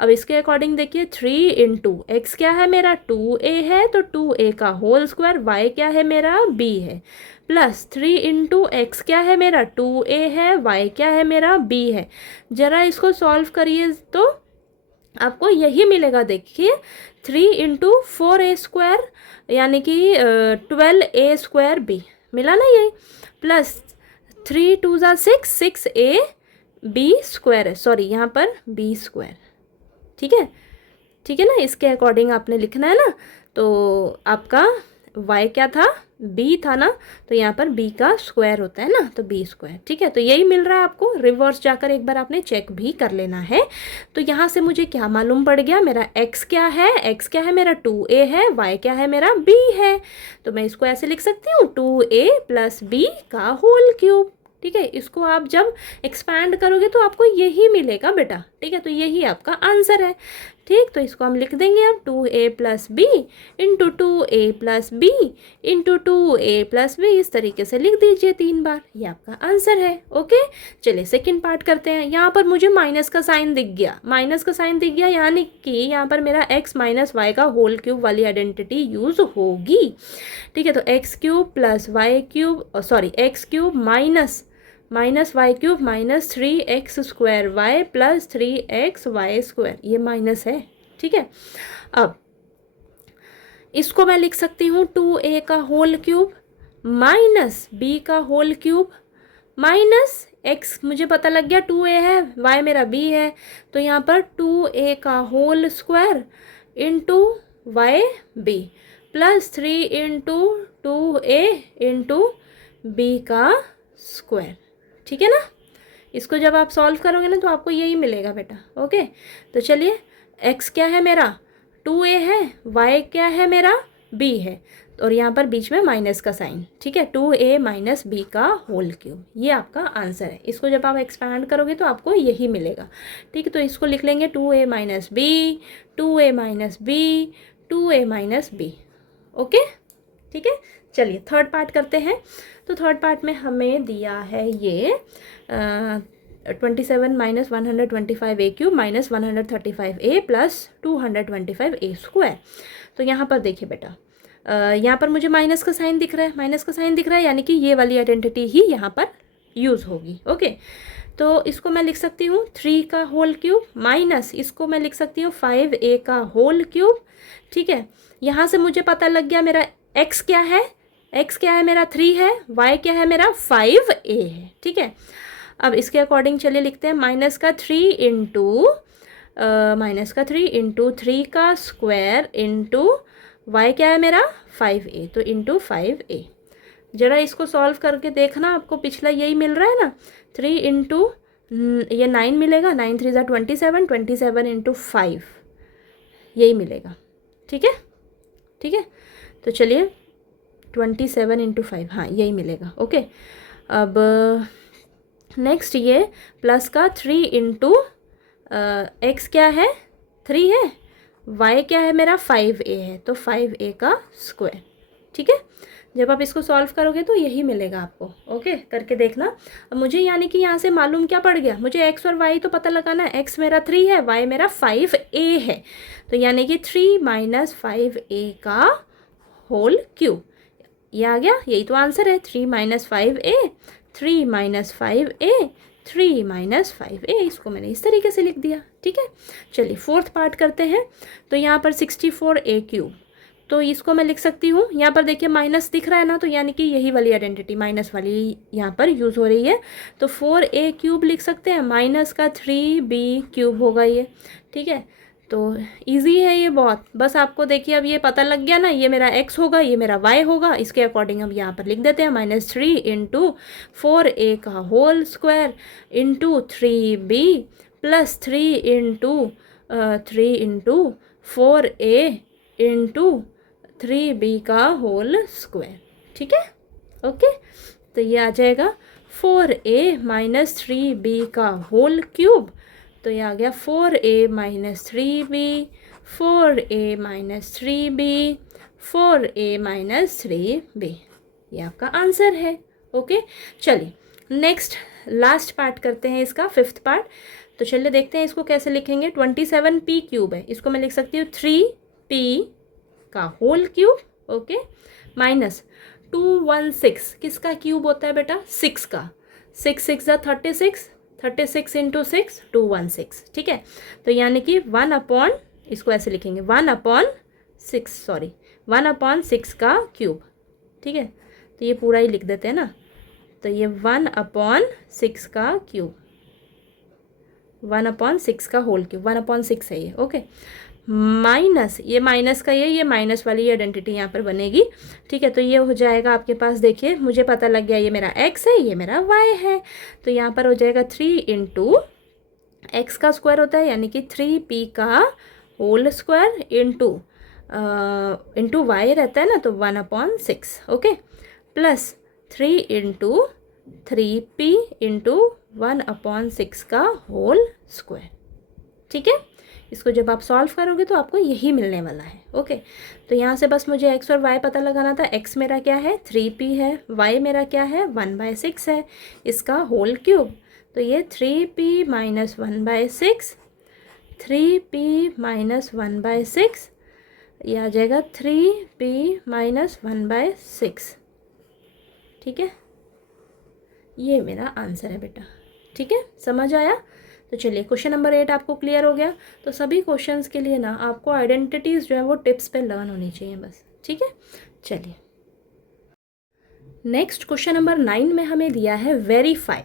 अब इसके अकॉर्डिंग देखिए 3 इंटू एक्स क्या है मेरा 2a है, तो 2a का होल स्क्वायर, y क्या है मेरा b है, प्लस 3 इंटू एक्स क्या है मेरा 2a है, y क्या है मेरा b है। ज़रा इसको सॉल्व करिए तो आपको यही मिलेगा। देखिए 3 इंटू 4a² यानी कि 12a² मिला ना यही, प्लस 3 2 ज़ा 6 6ab² है, सॉरी यहाँ पर b²। ठीक है, ठीक है ना, इसके अकॉर्डिंग आपने लिखना है ना। तो आपका y क्या था b था ना, तो यहाँ पर b का स्क्वायर होता है ना, तो b²। ठीक है, तो यही मिल रहा है आपको। रिवर्स जाकर एक बार आपने चेक भी कर लेना है। तो यहाँ से मुझे क्या मालूम पड़ गया, मेरा x क्या है, x क्या है मेरा 2a है, y क्या है मेरा b है। तो मैं इसको ऐसे लिख सकती हूँ 2a प्लस b का होल क्यूब। ठीक है, इसको आप जब एक्सपैंड करोगे तो आपको यही मिलेगा बेटा। ठीक है, तो यही आपका आंसर है। ठीक, तो इसको हम लिख देंगे अब 2a plus b into 2a plus b into 2a plus b, इस तरीके से लिख दीजिए 3 बार, ये आपका आंसर है। ओके, चलिए सेकंड पार्ट करते हैं। यहाँ पर मुझे माइनस का साइन दिख गया, माइनस का साइन दिख गया, यानी कि यहाँ पर मेरा x माइनस वाई का होल क्यूब वाली आइडेंटिटी यूज़ होगी। ठीक है, तो x cube plus y cube, sorry x cube minus y cube minus 3x² y plus 3xy², ये माइनस है। ठीक है, अब इसको मैं लिख सकती हूँ 2a का होल क्यूब माइनस b का होल क्यूब माइनस x, मुझे पता लग गया 2a है, y मेरा b है, तो यहाँ पर 2a का whole square into y b plus 3 into 2a into b का स्क्वायर। ठीक है ना, इसको जब आप सॉल्व करोगे ना तो आपको यही मिलेगा बेटा। ओके, तो चलिए x क्या है मेरा 2a है, y क्या है मेरा b है, और यहाँ पर बीच में माइनस का साइन। ठीक है, 2a माइनस b का होल क्यूब, ये आपका आंसर है। इसको जब आप एक्सपैंड करोगे तो आपको यही मिलेगा। ठीक है, तो इसको लिख लेंगे 2a minus b 2a minus b 2a minus b। Okay, ठीक है, चलिए थर्ड पार्ट करते हैं। तो थर्ड पार्ट में हमें दिया है ये 27 minus 125a³ minus 135a plus 225a²। तो यहाँ पर देखिए बेटा, यहाँ पर मुझे माइनस का साइन दिख रहा है, माइनस का साइन दिख रहा है, यानी कि ये वाली आइडेंटिटी ही यहाँ पर यूज़ होगी। ओके, तो इसको मैं लिख सकती हूँ 3 का होल क्यूब माइनस इसको मैं लिख सकती हूँ 5a का होल क्यूब। ठीक है, यहाँ से मुझे पता लग गया मेरा x क्या है, x क्या है मेरा 3 है, y क्या है मेरा 5a है। ठीक है, अब इसके अकॉर्डिंग चलिए लिखते हैं माइनस का 3 इंटू 3 का स्क्वायर इंटू y क्या है मेरा 5a, तो इंटू 5a। ज़रा इसको सॉल्व करके देखना, आपको पिछला यही मिल रहा है ना, 3 इंटू ये 9 मिलेगा, 9 3 ज़ा 27, 27 इंटू 5 यही मिलेगा। ठीक है, ठीक है, तो चलिए 27 इंटू 5, हाँ यही मिलेगा। ओके, अब नेक्स्ट ये प्लस का 3 इंटू एक्स क्या है 3 है, y क्या है मेरा 5a है, तो 5a का स्क्वायर। ठीक है, जब आप इसको सॉल्व करोगे तो यही मिलेगा आपको। ओके, करके देखना। अब मुझे यानी कि यहाँ से मालूम क्या पड़ गया, मुझे x और y तो पता लगाना है। x मेरा 3 है, y मेरा 5a है, तो यानी कि 3 माइनस 5a का होल क्यूब, ये आ गया, यही तो आंसर है। 3 minus 5a 3 minus 5a 3 minus 5a, इसको मैंने इस तरीके से लिख दिया। ठीक है, चलिए फोर्थ पार्ट करते हैं। तो यहाँ पर 64a³, तो इसको मैं लिख सकती हूँ, यहाँ पर देखिए माइनस दिख रहा है ना, तो यानी कि यही वाली आइडेंटिटी माइनस वाली यहाँ पर यूज़ हो रही है, तो 4a³ लिख सकते हैं, माइनस का 3b³ होगा ये। ठीक है, तो इजी है ये बहुत, बस आपको देखिए अब ये पता लग गया ना, ये मेरा x होगा, ये मेरा y होगा, इसके अकॉर्डिंग हम यहाँ पर लिख देते हैं -3 इंटू 4a का whole square into 3b plus 3 into 4a into 3b का होल स्क्वायर। ठीक है, ओके, तो ये आ जाएगा 4a माइनस 3b का होल क्यूब, तो ये आ गया 4a minus 3b 4a minus 3b 4a minus 3b, ये आपका आंसर है। ओके, चलिए नेक्स्ट लास्ट पार्ट करते हैं इसका, फिफ्थ पार्ट। तो चलिए देखते हैं इसको कैसे लिखेंगे। 27p क्यूब है, इसको मैं लिख सकती हूँ 3p का होल क्यूब, ओके, माइनस 216 किसका क्यूब होता है बेटा, 6 का, 6 6 ज़ा 36, 36 इंटू 6 216, ठीक है। तो यानी कि 1/, इसको ऐसे लिखेंगे 1/6 का क्यूब, ठीक है। तो ये पूरा ही लिख देते हैं ना, तो ये 1/6 का क्यूब, 1/6 का होल क्यूब, 1/6 है ये, ओके। माइनस, ये माइनस का ये माइनस वाली आइडेंटिटी यहाँ पर बनेगी, ठीक है। तो ये हो जाएगा आपके पास, देखिए मुझे पता लग गया ये मेरा x है, ये मेरा y है। तो यहाँ पर हो जाएगा 3 इंटू एक्स का स्क्वायर होता है यानी कि 3p का होल स्क्वायर इंटू वाई रहता है ना, तो 1/6, okay, plus 3 into 3p into 1/6 का होल स्क्वायर, ठीक है। इसको जब आप सॉल्व करोगे तो आपको यही मिलने वाला है, ओके। तो यहाँ से बस मुझे x और y पता लगाना था। x मेरा क्या है, 3p है, y मेरा क्या है, 1/6 है, इसका होल क्यूब। तो ये 3p माइनस 1/6, 3p माइनस 1/6, ये आ जाएगा 3p माइनस 1/6, ठीक है। ये मेरा आंसर है बेटा, ठीक है, समझ आया। तो चलिए क्वेश्चन नंबर 8 आपको क्लियर हो गया। तो सभी क्वेश्चंस के लिए ना आपको आइडेंटिटीज़ जो है वो टिप्स पे लर्न होनी चाहिए बस, ठीक है। चलिए नेक्स्ट क्वेश्चन नंबर 9 में हमें दिया है वेरीफाई।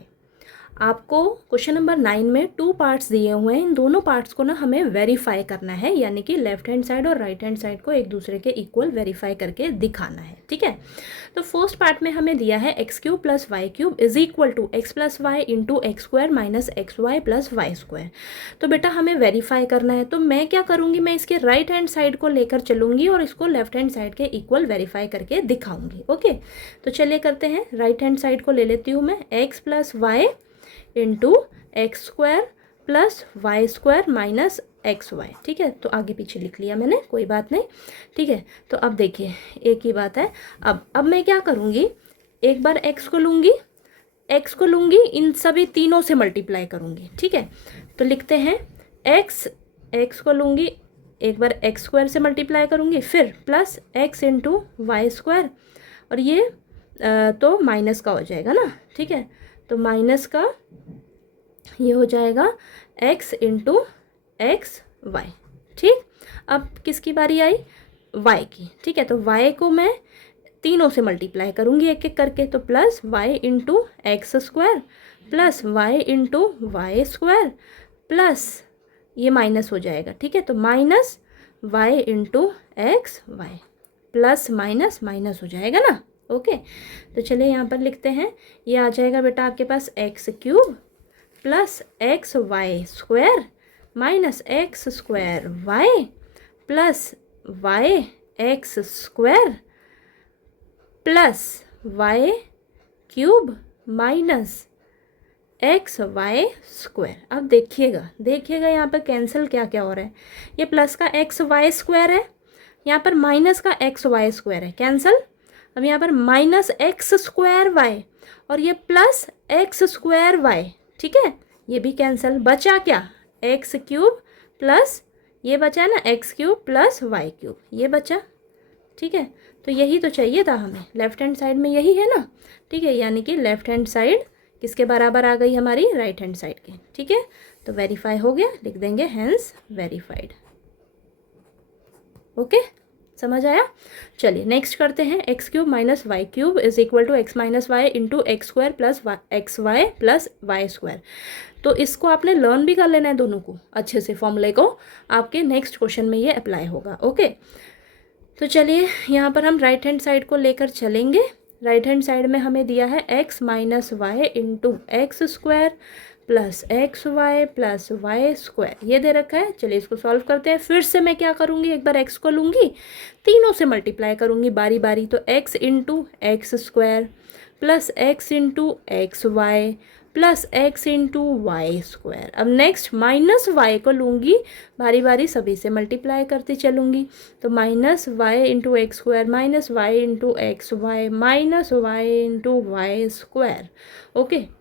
आपको क्वेश्चन नंबर 9 में 2 पार्ट्स दिए हुए हैं, इन दोनों पार्ट्स को ना हमें वेरीफाई करना है, यानी कि लेफ्ट हैंड साइड और राइट हैंड साइड को एक दूसरे के इक्वल वेरीफाई करके दिखाना है, ठीक है। तो फर्स्ट पार्ट में हमें दिया है x³ plus y³ is equal to x plus y into x² minus xy plus y²। तो बेटा हमें वेरीफाई करना है, तो मैं क्या करूँगी, मैं इसके राइट हैंड साइड को लेकर चलूँगी और इसको लेफ्ट हैंड साइड के इक्वल वेरीफाई करके दिखाऊँगी, ओके। तो चलिए करते हैं, राइट हैंड साइड को ले लेती हूँ मैं, x plus y into x² plus y² minus xy, ठीक है। तो आगे पीछे लिख लिया मैंने, कोई बात नहीं, ठीक है। तो अब देखिए एक ही बात है, अब मैं क्या करूँगी, एक बार x को लूँगी, इन सभी तीनों से मल्टीप्लाई करूँगी, ठीक है। तो लिखते हैं x को लूँगी, एक बार x² से मल्टीप्लाई करूँगी, फिर प्लस x इंटू y², और ये तो माइनस का हो जाएगा ना, ठीक है। तो माइनस का ये हो जाएगा x इंटू xy, ठीक। अब किसकी बारी आई, y की, ठीक है। तो y को मैं तीनों से मल्टीप्लाई करूँगी एक एक करके, तो plus y into x² plus y into y² plus ये माइनस हो जाएगा, ठीक है। तो minus y into xy plus minus minus हो जाएगा ना, ओके। तो चलिए यहाँ पर लिखते हैं, ये आ जाएगा बेटा आपके पास x³ plus xy² minus x² plus yx² plus y³ minus xy²। अब देखिएगा यहाँ पर कैंसिल क्या क्या हो रहा है, ये प्लस का xy² है, यहाँ पर माइनस का xy² है, कैंसिल। अब यहाँ पर माइनस x² और ये प्लस x², ठीक है, ये भी कैंसिल। बचा क्या, x³ प्लस ये बचा ना x³ प्लस y³, ये बचा, ठीक है। तो यही तो चाहिए था हमें, लेफ्ट हैंड साइड में यही है ना, ठीक है। यानी कि लेफ्ट हैंड साइड किसके बराबर आ गई हमारी, राइट हैंड साइड के, ठीक है। तो वेरीफाई हो गया, लिख देंगे हेंस वेरीफाइड, ओके, समझ आया। चलिए नेक्स्ट करते हैं, x³ minus y³ is equal to x minus y into x² plus xy plus y²। तो इसको आपने लर्न भी कर लेना है दोनों को अच्छे से, फॉर्मूले को, आपके नेक्स्ट क्वेश्चन में ये अप्लाई होगा, ओके। तो चलिए यहाँ पर हम राइट हैंड साइड को लेकर चलेंगे। राइट हैंड साइड में हमें दिया है x minus y into x² plus xy plus y², ये दे रखा है। चलिए इसको सॉल्व करते हैं। फिर से मैं क्या करूँगी, एक बार x को लूँगी, तीनों से मल्टीप्लाई करूँगी बारी बारी, तो x into x² plus x into xy plus x into y²। अब नेक्स्ट माइनस y को लूँगी, बारी बारी सभी से मल्टीप्लाई करती चलूँगी, तो minus y into x² minus y into xy minus y into y², okay.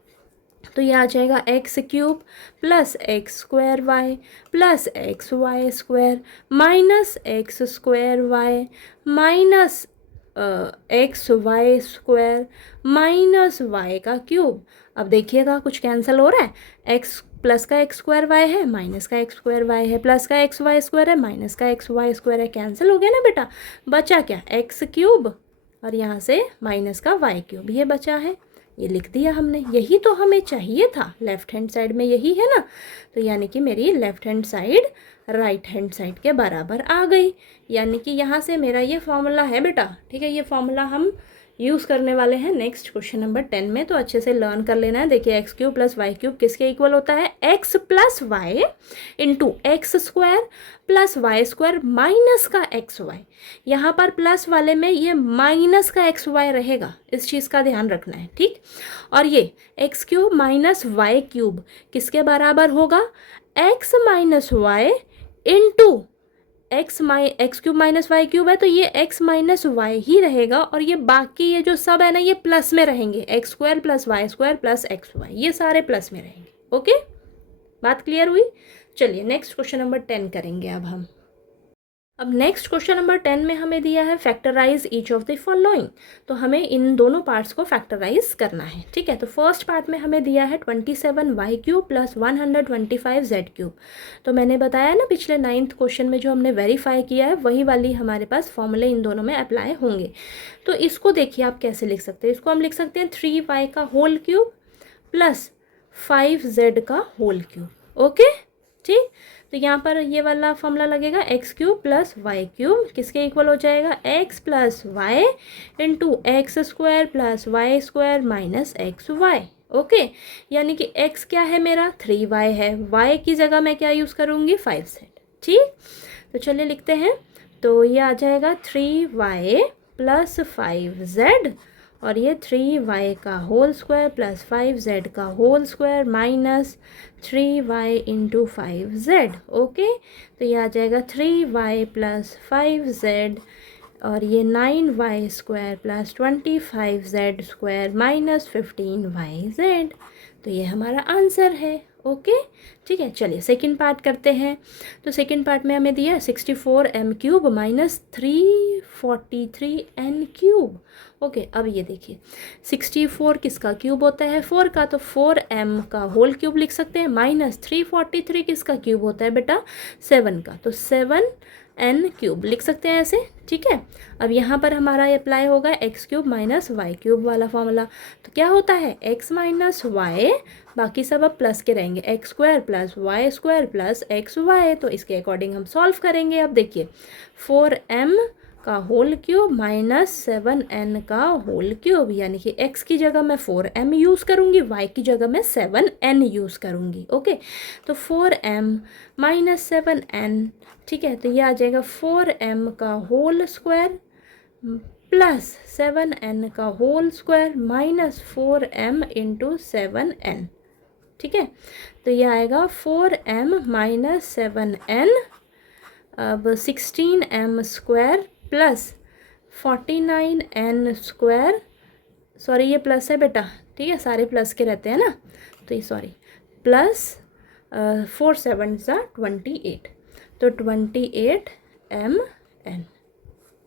तो ये आ जाएगा x cube plus x square y plus x y square minus x square y minus x y square minus y का cube. अब देखिएगा कुछ cancel हो रहा है, एक्स प्लस का एक्स स्क्वायर वाई है माइनस का एक्स स्क्वायर वाई है प्लस का एक्स वाई स्क्वायर है माइनस का एक्स वाई स्क्वायर है, कैंसिल हो गया ना बेटा। बचा क्या, एक्स क्यूब और यहाँ से माइनस का वाई क्यूब, ये बचा है, ये लिख दिया हमने। यही तो हमें चाहिए था, लेफ्ट हैंड साइड में यही है ना, तो यानी कि मेरी left hand side right hand side के बराबर आ गई। यानी कि यहाँ से मेरा ये फॉर्मूला है बेटा, ठीक है, ये फॉर्मूला हम यूज़ करने वाले हैं नेक्स्ट क्वेश्चन नंबर 10 में, तो अच्छे से लर्न कर लेना है। देखिए x cube plus y cube किसके इक्वल होता है, x plus y into x square plus y square minus का एक्स वाई। यहाँ पर प्लस वाले में ये माइनस का एक्स वाई रहेगा, इस चीज़ का ध्यान रखना है, ठीक। और ये x cube minus y cube किसके बराबर होगा, x minus y into x cube minus y cube है, तो ये एक्स माइनस वाई ही रहेगा, और ये बाकी ये जो सब है ना ये प्लस में रहेंगे, x square plus y square plus x y, ये सारे प्लस में रहेंगे। ओके, बात क्लियर हुई। चलिए नेक्स्ट क्वेश्चन नंबर 10 करेंगे अब हम। अब नेक्स्ट क्वेश्चन नंबर 10 में हमें दिया है factorise each of the following, तो हमें इन दोनों पार्ट्स को फैक्टराइज करना है, ठीक है। तो फर्स्ट पार्ट में हमें दिया है 27 y cube plus 125 z cube. तो मैंने बताया ना पिछले 9th क्वेश्चन में जो हमने वेरीफाई किया है वही वाली हमारे पास फॉर्मूले इन दोनों में अप्लाई होंगे। तो इसको देखिए आप कैसे लिख सकते हैं, इसको हम लिख सकते हैं 3y का होल क्यूब प्लस 5z का होल क्यूब। ओके, ठीक। तो यहाँ पर ये वाला फॉर्मूला लगेगा x cube plus y cube किसके इक्वल हो जाएगा, x plus y into x square plus y square minus x y. Okay, यानी कि एक्स क्या है मेरा 3y है, वाई की जगह मैं क्या यूज़ करूँगी 5z, ठीक। तो चलिए लिखते हैं, तो ये आ जाएगा 3y प्लस 5z और ये 3y का होल स्क्वायर प्लस 5z का whole square minus 3y into 5z। Okay, तो ये आ जाएगा 3y प्लस 5z और ये 9y square plus 25z square minus 15yz। तो ये हमारा आंसर है। ओके, ठीक है। चलिए सेकंड पार्ट करते हैं। तो सेकंड पार्ट में हमें दिया 64m cube minus 343n cube. Okay, अब ये देखिए 64 किसका क्यूब होता है, 4 का, तो 4m का होल क्यूब लिख सकते हैं, माइनस 343 किसका क्यूब होता है बेटा 7 का, तो 7n क्यूब लिख सकते हैं ऐसे, ठीक है। अब यहाँ पर हमारा अप्लाई होगा x cube minus y cube वाला फॉर्मूला। तो क्या होता है एक्स माइनस वाई, बाकी सब अब प्लस के रहेंगे, x square plus y square plus x y. तो इसके अकॉर्डिंग हम सॉल्व करेंगे। अब देखिए 4m का होल क्यूब माइनस 7n का होल क्यूब, यानी कि x की जगह मैं 4m यूज़ करूँगी, y की जगह मैं 7n यूज़ करूँगी। ओके, तो 4m माइनस 7n, ठीक है। तो ये आ जाएगा 4m का होल स्क्वायर प्लस 7n का whole square minus 4m into 7n, ठीक है। तो ये आएगा 4m माइनस 7n, अब 16m square plus 49n square, sorry ये प्लस है बेटा, ठीक है, सारे प्लस के रहते हैं ना, तो ये सॉरी प्लस 4 7 28, तो 28mn,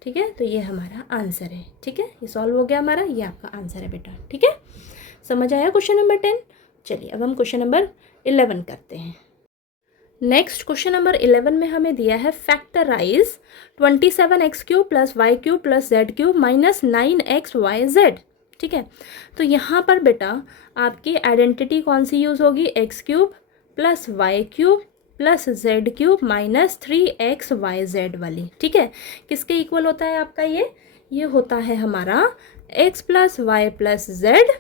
ठीक है। तो ये हमारा आंसर है, ठीक है, ये सॉल्व हो गया हमारा, ये आपका आंसर है बेटा, ठीक है। समझ आया क्वेश्चन नंबर 10। चलिए अब हम क्वेश्चन नंबर 11 करते हैं। नेक्स्ट क्वेश्चन नंबर 11 में हमें दिया है factorise 27x cube plus y cube plus z cube minus 9xyz, ठीक है। तो यहाँ पर बेटा आपकी आइडेंटिटी कौन सी यूज़ होगी, x cube plus y cube plus z cube minus 3xyz वाली, ठीक है। किसके इक्वल होता है आपका ये होता है हमारा x plus y plus z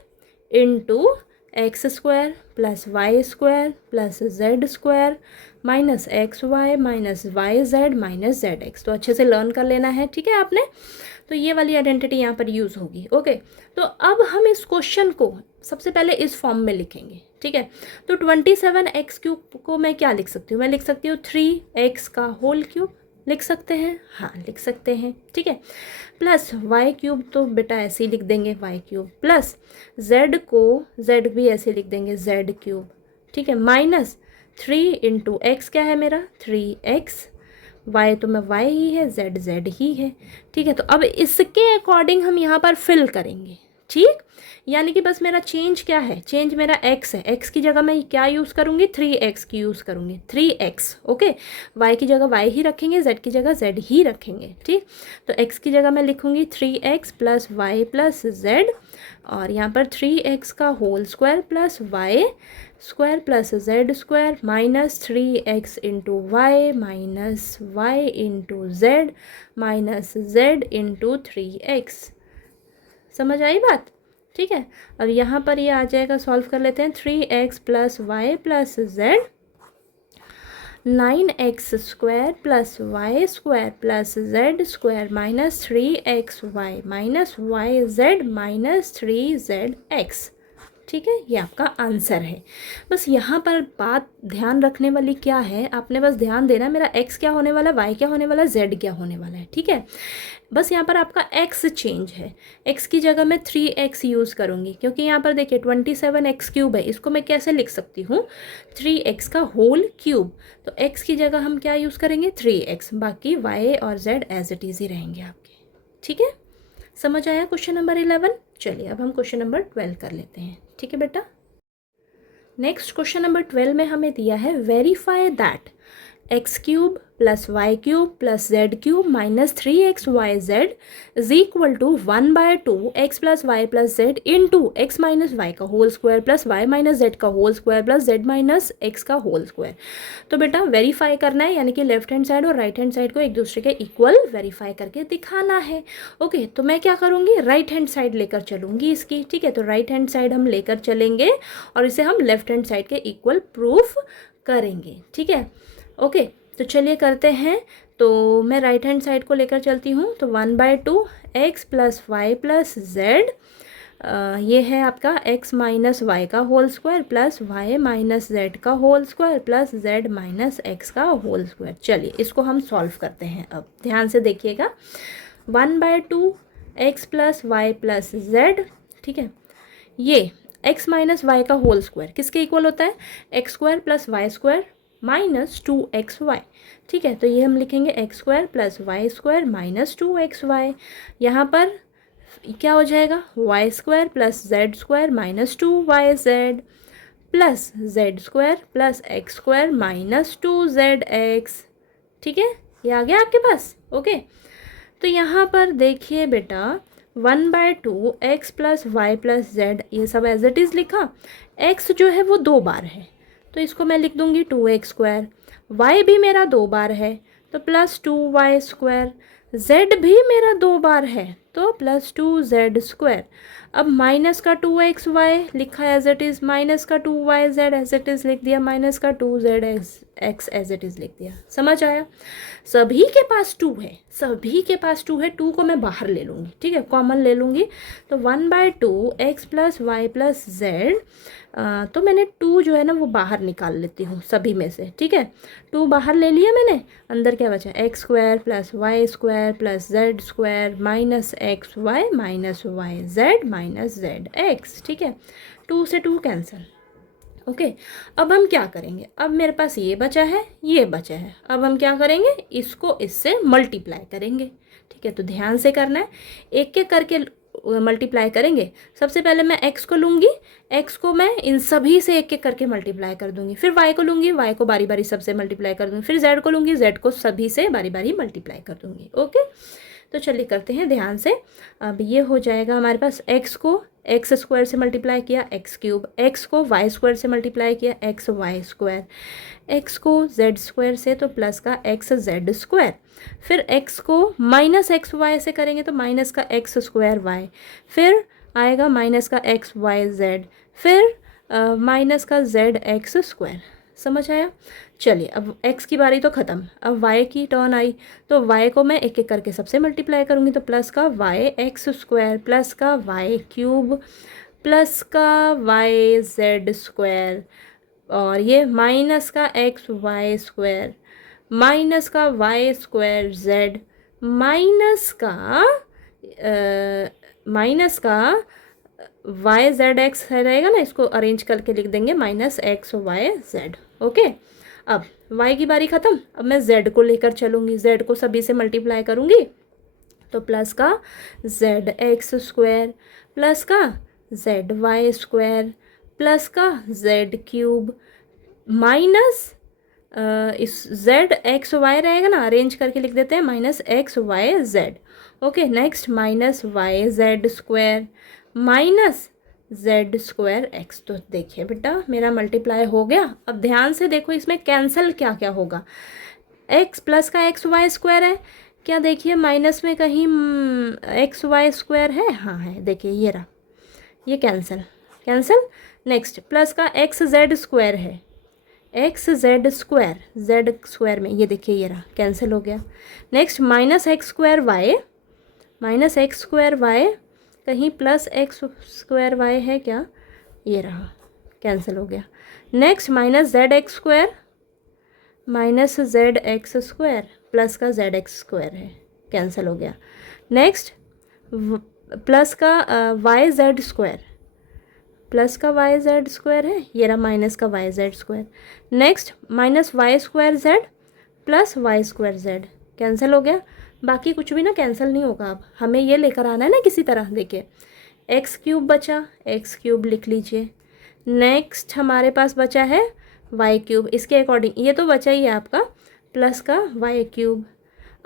into x square plus y square plus z square minus x y minus y z minus z x. तो अच्छे से लर्न कर लेना है, ठीक है आपने। तो ये वाली आइडेंटिटी यहाँ पर यूज़ होगी। ओके, तो अब हम इस क्वेश्चन को सबसे पहले इस फॉर्म में लिखेंगे, ठीक है। तो 27x क्यूब को मैं क्या लिख सकती हूँ, मैं लिख सकती हूँ 3x का होल क्यूब लिख सकते हैं, हाँ लिख सकते हैं, ठीक है। प्लस वाई क्यूब तो बेटा ऐसे ही लिख देंगे वाई क्यूब, प्लस जेड को जेड भी ऐसे लिख देंगे जेड क्यूब, ठीक है। माइनस 3 इंटू एक्स क्या है मेरा 3x, वाई तो मैं वाई ही है, जेड जेड ही है, ठीक है। तो अब इसके अकॉर्डिंग हम यहाँ पर फिल करेंगे, ठीक। यानी कि बस मेरा चेंज क्या है, चेंज मेरा x है, x की जगह मैं क्या यूज़ करूँगी 3x की यूज़ करूँगी 3x, ओके। y की जगह y ही रखेंगे, z की जगह z ही रखेंगे, ठीक। तो x की जगह मैं लिखूँगी 3x plus y plus z, और यहाँ पर 3x का whole square plus y square plus z square minus 3x into y minus y into z minus z into 3x। समझ आई बात, ठीक है। अब यहाँ पर ये आ जाएगा, सॉल्व कर लेते हैं। 3x plus y plus z 9x square plus y square plus z square minus 3xy minus y z minus 3zx, ठीक है। ये आपका आंसर है। बस यहाँ पर बात ध्यान रखने वाली क्या है, आपने बस ध्यान देना मेरा x क्या होने वाला है, y क्या होने वाला है, z क्या होने वाला है, ठीक है। बस यहाँ पर आपका x चेंज है, x की जगह मैं 3x यूज़ करूँगी, क्योंकि यहाँ पर देखिए 27x क्यूब है, इसको मैं कैसे लिख सकती हूँ 3x का होल क्यूब। तो x की जगह हम क्या यूज़ करेंगे 3x, बाकी y और z एज इट इज़ ही रहेंगे आपके, ठीक है। समझ आया क्वेश्चन नंबर 11। चलिए अब हम क्वेश्चन नंबर 12 कर लेते हैं, ठीक है बेटा। नेक्स्ट क्वेश्चन नंबर 12 में हमें दिया है verify that x cube plus y cube plus z cube minus 3xyz is equal to 1/2 x plus y plus z into x minus y का whole square plus y minus z का whole square plus z minus x का whole square. तो बेटा verify करना है, यानी कि left hand side और राइट हैंड साइड को एक दूसरे के इक्वल वेरीफाई करके दिखाना है, ओके। तो मैं क्या करूँगी, राइट हैंड साइड लेकर चलूँगी इसकी, ठीक है। तो राइट हैंड साइड हम लेकर चलेंगे और इसे हम लेफ्ट हैंड साइड के इक्वल प्रूफ करेंगे, ठीक है, ओके। तो चलिए करते हैं। तो मैं राइट हैंड साइड को लेकर चलती हूँ, तो 1/2 x plus y plus z, ये है आपका x माइनस वाई का whole square plus y minus z का whole square plus z minus x का होल स्क्वायर। चलिए इसको हम सॉल्व करते हैं, अब ध्यान से देखिएगा। 1/2 x plus y plus z, ठीक है। ये x माइनस वाई का होल स्क्वायर किसके इक्वल होता है, x square plus y square minus 2xy, ठीक है। तो ये हम लिखेंगे x square plus y square minus 2xy। यहाँ पर क्या हो जाएगा, y square plus z square minus 2yz plus z square plus x square minus 2zx, ठीक है। ये आ गया आपके पास, ओके। तो यहाँ पर देखिए बेटा 1/2 x plus y plus z, ये सब एज इट इज़ लिखा। एक्स जो है वो 2 बार है, तो इसको मैं लिख दूँगी 2x स्क्वायर। वाई भी मेरा 2 बार है, तो प्लस 2y स्क्वायर। जेड भी मेरा 2 बार है, तो प्लस 2z स्क्वायर। अब माइनस का 2xy लिखा एज इट इज़, माइनस का 2yz एज इट इज़ लिख दिया, माइनस का 2zx एज इट इज़ लिख दिया। समझ आया। सभी के पास 2 है, सभी के पास 2 है, 2 को मैं बाहर ले लूँगी, ठीक है, कॉमन ले लूँगी। तो 1/2 x plus y plus z, तो मैंने 2 जो है ना वो बाहर निकाल लेती हूँ सभी में से, ठीक है। 2 बाहर ले लिया मैंने, अंदर क्या बचा, x square plus y square plus z square minus x y minus y z minus z x, ठीक है। 2 से 2 कैंसिल, ओके। अब हम क्या करेंगे, अब मेरे पास ये बचा है, ये बचा है, अब हम क्या करेंगे, इसको इससे मल्टीप्लाई करेंगे, ठीक है। तो ध्यान से करना है, एक एक करके मल्टीप्लाई करेंगे। सबसे पहले मैं x को लूँगी, x को मैं इन सभी से एक एक करके मल्टीप्लाई कर दूँगी, फिर y को लूँगी, y को बारी बारी सबसे मल्टीप्लाई कर दूँगी, फिर z को लूँगी, z को सभी से बारी बारी मल्टीप्लाई कर दूँगी, ओके। तो चलिए करते हैं ध्यान से। अब ये हो जाएगा हमारे पास, x को एक्स स्क्वायर से मल्टीप्लाई किया एक्स क्यूब, एक्स को वाई स्क्वायर से मल्टीप्लाई किया एक्स वाई स्क्वायर, एक्स को जेड स्क्वायर से तो प्लस का एक्स जेड स्क्वायर, फिर एक्स को माइनस एक्स वाई से करेंगे तो माइनस का एक्स स्क्वायर वाई, फिर आएगा माइनस का एक्स वाई जेड, फिर माइनस का जेड एक्स स्क्वायर। समझ आया। चलिए अब x की बारी तो ख़त्म, अब y की टर्न आई, तो y को मैं एक एक करके सबसे मल्टीप्लाई करूँगी, तो प्लस का वाई एक्स स्क्वायर प्लस का वाई क्यूब प्लस का वाई जेड स्क्वायर, और ये माइनस का एक्स वाई स्क्वायर माइनस का वाई स्क्वायर जेड माइनस का वाई जेड एक्स रहेगा ना, इसको अरेंज करके लिख देंगे minus x y z. Okay, अब y की बारी ख़त्म। अब मैं z को लेकर चलूँगी, z को सभी से मल्टीप्लाई करूँगी तो प्लस का जेड एक्स स्क्वायर प्लस का जेड वाई स्क्वायर प्लस का जेड क्यूब माइनस इस जेड एक्स वाई रहेगा ना, अरेंज करके लिख देते हैं minus x y z. Okay, next minus y z square minus z square x. तो देखिए बेटा मेरा मल्टीप्लाई हो गया। अब ध्यान से देखो इसमें कैंसिल क्या क्या होगा। एक्स प्लस का एक्स वाई स्क्वायर है क्या, देखिए माइनस में कहीं एक्स वाई स्क्वायर है, हाँ है, देखिए ये रहा, ये कैंसिल कैंसिल। नेक्स्ट प्लस का एक्स जेड स्क्वायर है, x z square z square में ये देखिए ये रहा, कैंसिल हो गया। Next minus x square y कहीं प्लस एक्स स्क्वायर वाई है क्या, ये रहा, कैंसिल हो गया। Next minus z x square plus का जेड एक्स स्क्वायर है, कैंसिल हो गया। नेक्स्ट प्लस का वाई जेड स्क्वायर प्लस का वाई जेड स्क्वायर है, ये रहा माइनस का y z square. Next minus y square z plus y square z, cancel हो गया। बाकी कुछ भी ना कैंसिल नहीं होगा। अब हमें ये लेकर आना है ना किसी तरह। देखिए एक्स क्यूब बचा, एक्स क्यूब लिख लीजिए। नेक्स्ट हमारे पास बचा है वाई क्यूब, इसके अकॉर्डिंग ये तो बचा ही है आपका प्लस का वाई क्यूब।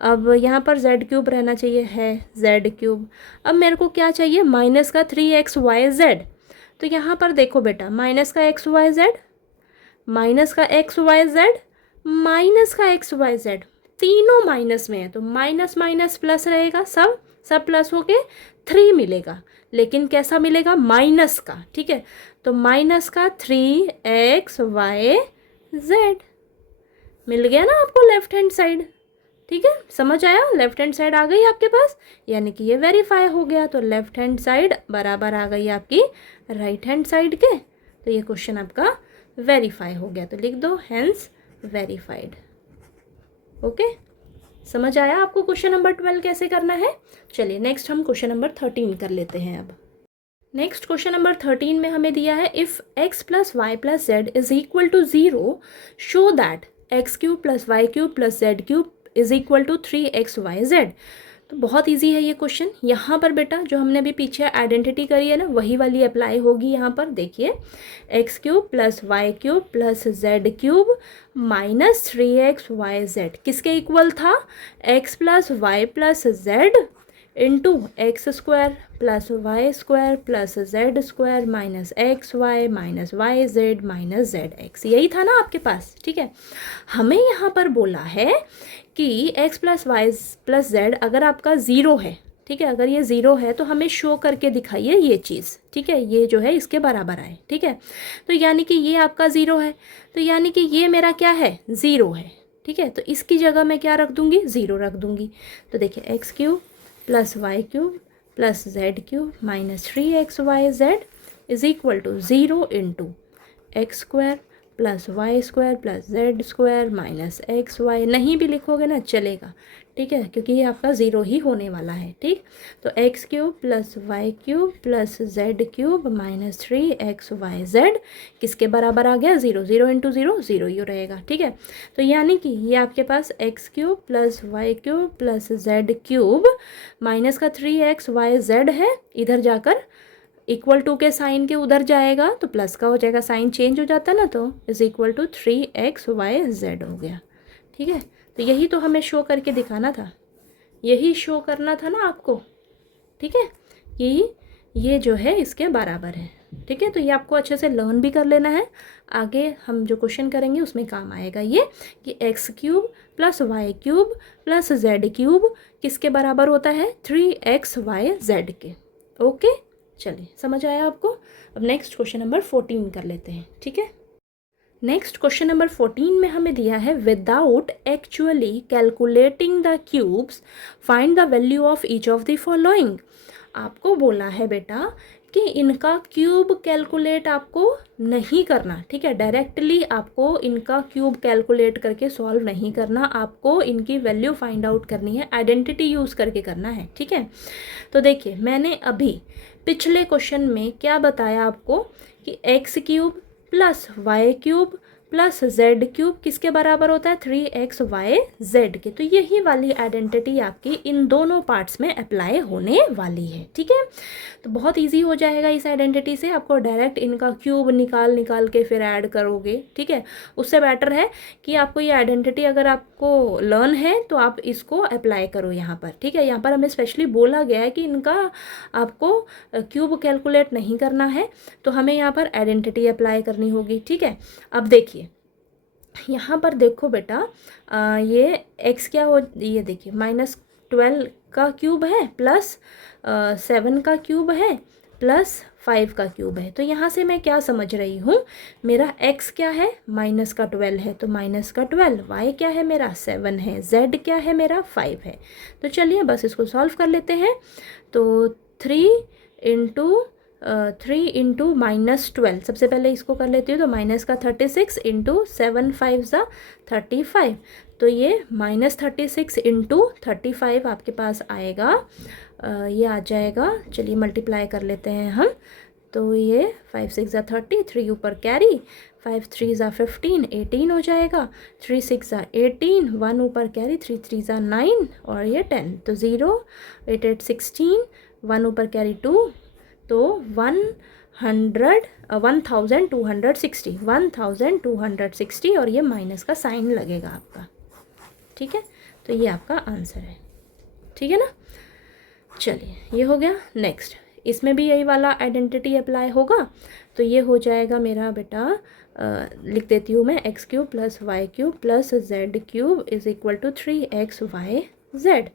अब यहाँ पर जेड क्यूब रहना चाहिए, है जेड क्यूब। अब मेरे को क्या चाहिए, माइनस का 3xyz। तो यहाँ पर देखो बेटा माइनस का xyz माइनस का xyz माइनस का xyz तीनों माइनस में है, तो माइनस माइनस प्लस रहेगा, सब प्लस होके 3 मिलेगा, लेकिन कैसा मिलेगा, माइनस का। ठीक है, तो माइनस का 3xyz मिल गया ना आपको लेफ्ट हैंड साइड। ठीक है, समझ आया, लेफ्ट हैंड साइड आ गई आपके पास, यानी कि ये वेरीफाई हो गया। तो लेफ्ट हैंड साइड बराबर आ गई आपकी राइट हैंड साइड के, तो ये क्वेश्चन आपका वेरीफाई हो गया। तो लिख दो हेंस वेरीफाइड। ओके, समझ आया आपको क्वेश्चन नंबर 12 कैसे करना है। चलिए नेक्स्ट हम क्वेश्चन नंबर 13 कर लेते हैं। अब नेक्स्ट क्वेश्चन नंबर 13 में हमें दिया है if x plus y plus z is equal to 0 show that x cube plus y cube plus z cube is equal to 3xyz। तो बहुत इजी है ये क्वेश्चन। यहाँ पर बेटा जो हमने अभी पीछे आइडेंटिटी करी है ना, वही वाली अप्लाई होगी यहाँ पर। देखिए x cube plus y cube plus z cube minus 3xyz किसके इक्वल था, x plus y plus z into x square plus y square plus z square minus x y minus y z minus z x, यही था ना आपके पास। ठीक है, हमें यहाँ पर बोला है कि x plus y plus z अगर आपका 0 है, ठीक है, अगर ये 0 है तो हमें शो करके दिखाइए ये चीज़। ठीक है, ये जो है इसके बराबर आए। ठीक है, तो यानी कि ये आपका 0 है, तो यानी कि ये मेरा क्या है, 0 है। ठीक है, तो इसकी जगह मैं क्या रख दूँगी, 0 रख दूँगी। तो देखिए x cube plus y cube plus z cube minus 3xyz is equal to 0 into x square plus y square plus z square minus x y. नहीं भी लिखोगे ना चलेगा, ठीक है, क्योंकि ये आपका 0 ही होने वाला है। ठीक, तो x cube plus y cube plus z cube minus 3xyz किसके बराबर आ गया, 0। 0 इंटू 0 0 ही रहेगा। ठीक है, तो यानी कि ये आपके पास x cube plus y cube plus z cube minus का 3xyz है, इधर जाकर इक्वल टू के साइन के उधर जाएगा तो प्लस का हो जाएगा, साइन चेंज हो जाता है ना, तो इज इक्वल टू 3xyz हो गया। ठीक है, तो यही तो हमें शो करके दिखाना था, यही शो करना था ना आपको। ठीक है, ये जो है इसके बराबर है। ठीक है, तो ये आपको अच्छे से लर्न भी कर लेना है, आगे हम जो क्वेश्चन करेंगे उसमें काम आएगा ये कि x cube plus y cube plus z cube किसके बराबर होता है, 3xyz के। ओके, चलिए समझ आया आपको। अब नेक्स्ट क्वेश्चन नंबर 14 कर लेते हैं। ठीक है, नेक्स्ट क्वेश्चन नंबर 14 में हमें दिया है without actually calculating the cubes find the value of each of the following. आपको बोला है बेटा कि इनका क्यूब कैलकुलेट आपको नहीं करना, ठीक है। डायरेक्टली आपको इनका क्यूब कैलकुलेट करके सॉल्व नहीं करना, आपको इनकी वैल्यू फाइंड आउट करनी है, आइडेंटिटी यूज़ करके करना है, ठीक है। तो देखिए मैंने अभी पिछले क्वेश्चन में क्या बताया आपको कि x cube plus y cube plus z cube किसके बराबर होता है, 3xy(z) के। तो यही वाली आइडेंटिटी आपकी इन दोनों पार्ट्स में अप्लाई होने वाली है, ठीक है। तो बहुत इजी हो जाएगा इस आइडेंटिटी से, आपको डायरेक्ट इनका क्यूब निकाल के फिर ऐड करोगे, ठीक है। उससे बेटर है कि आपको ये आइडेंटिटी अगर आपको लर्न है तो आप इसको अप्लाई करो यहाँ पर, ठीक है। यहाँ पर हमें स्पेशली बोला गया है कि इनका आपको क्यूब कैलकुलेट नहीं करना है, तो हमें यहाँ पर आइडेंटिटी अप्लाई करनी होगी, ठीक है। अब देखिए यहाँ पर देखो बेटा, ये x क्या हो, ये देखिए -12 का क्यूब है प्लस 7 का क्यूब है प्लस 5 का क्यूब है। तो यहाँ से मैं क्या समझ रही हूँ, मेरा x क्या है, -12 है तो -12, y क्या है मेरा 7 है, z क्या है मेरा 5 है। तो चलिए बस इसको सॉल्व कर लेते हैं। तो 3 इंटू -12, सबसे पहले इसको कर लेती हूँ, तो माइनस का 36 इंटू 7 5 35, तो ये -36 इंटू 35 आपके पास आएगा, ये आ जाएगा। चलिए मल्टीप्लाई कर लेते हैं हम, तो ये 5 6 30, 3 ऊपर कैरी, 5 3 15, 18 हो जाएगा, 3 6 18, 1 ऊपर कैरी, 3 3 9 और ये 10, तो 0 8 8 16, 1 ऊपर कैरी 2, तो 1260 और ये माइनस का साइन लगेगा आपका, ठीक है। तो ये आपका आंसर है, ठीक है ना। चलिए ये हो गया। नेक्स्ट इसमें भी यही वाला आइडेंटिटी अप्लाई होगा, तो ये हो जाएगा मेरा बेटा, लिख देती हूँ मैं, x cube plus y cube plus z cube is equal to 3xyz,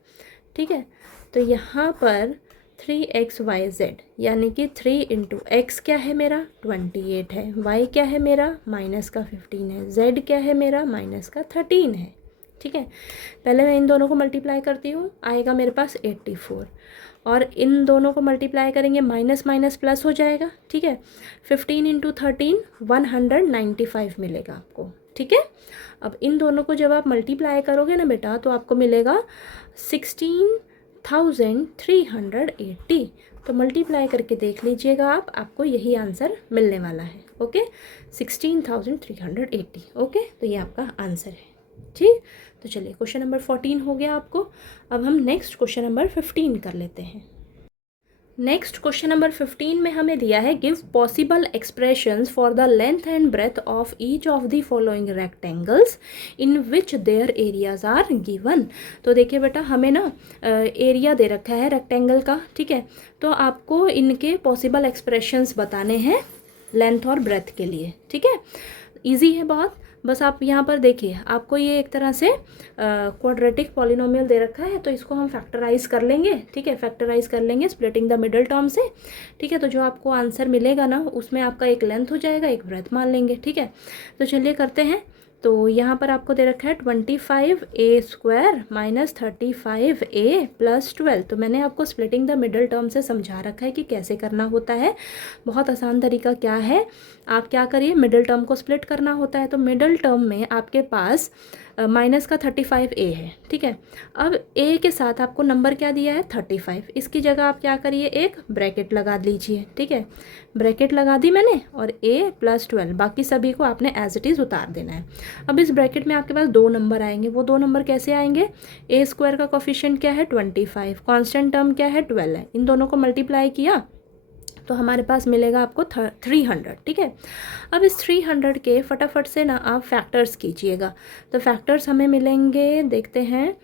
ठीक है। तो यहाँ पर 3xyz यानी कि 3 इंटू एक्स क्या है मेरा 28 है, y क्या है मेरा -15 है, z क्या है मेरा -13 है, ठीक है। पहले मैं इन दोनों को मल्टीप्लाई करती हूँ, आएगा मेरे पास 84, और इन दोनों को मल्टीप्लाई करेंगे माइनस माइनस प्लस हो जाएगा, ठीक है। 15 इंटू 13 195 मिलेगा आपको, ठीक है। अब इन दोनों को जब आप मल्टीप्लाई करोगे ना बेटा, तो आपको मिलेगा 16,380। तो मल्टीप्लाई करके देख लीजिएगा आप, आपको यही आंसर मिलने वाला है, ओके, 16,380, ओके। तो ये आपका आंसर है, ठीक। तो चलिए क्वेश्चन नंबर 14 हो गया आपको। अब हम नेक्स्ट क्वेश्चन नंबर 15 कर लेते हैं। नेक्स्ट क्वेश्चन नंबर 15 में हमें दिया है, give possible expressions for the length and breadth of each of the following rectangles in which their areas are given. तो देखिए बेटा, हमें ना एरिया दे रखा है रेक्टेंगल का, ठीक है। तो आपको इनके पॉसिबल एक्सप्रेशंस बताने हैं लेंथ और ब्रेथ के लिए, ठीक है। ईजी है बहुत, बस आप यहाँ पर देखिए, आपको ये एक तरह से क्वाड्रेटिक पॉलिनोमियल दे रखा है, तो इसको हम फैक्टराइज कर लेंगे, ठीक है। फैक्टराइज कर लेंगे स्प्लिटिंग द मिडल टर्म से, ठीक है। तो जो आपको आंसर मिलेगा ना, उसमें आपका एक लेंथ हो जाएगा, एक ब्रेथ मान लेंगे, ठीक है। तो चलिए करते हैं। तो यहाँ पर आपको दे रखा है 25a² माइनस 35a प्लस 12। तो मैंने आपको स्प्लिटिंग द मिडल टर्म से समझा रखा है कि कैसे करना होता है। बहुत आसान तरीका क्या है, आप क्या करिए, मिडल टर्म को स्प्लिट करना होता है। तो मिडल टर्म में आपके पास माइनस का 35a है, ठीक है। अब a के साथ आपको नंबर क्या दिया है 35, इसकी जगह आप क्या करिए, एक ब्रैकेट लगा लीजिए, ठीक है। ब्रैकेट लगा दी मैंने, और a प्लस 12, बाकी सभी को आपने एज इट इज़ उतार देना है। अब इस ब्रैकेट में आपके पास 2 नंबर आएंगे, वो 2 नंबर कैसे आएंगे, a² का कोफिशिएंट क्या है 25, कांस्टेंट टर्म क्या है 12 है, इन दोनों को मल्टीप्लाई किया तो हमारे पास मिलेगा आपको 300, ठीक है। अब इस 300 के फटाफट से ना आप फैक्टर्स कीजिएगा। तो फैक्टर्स हमें मिलेंगे, देखते हैं,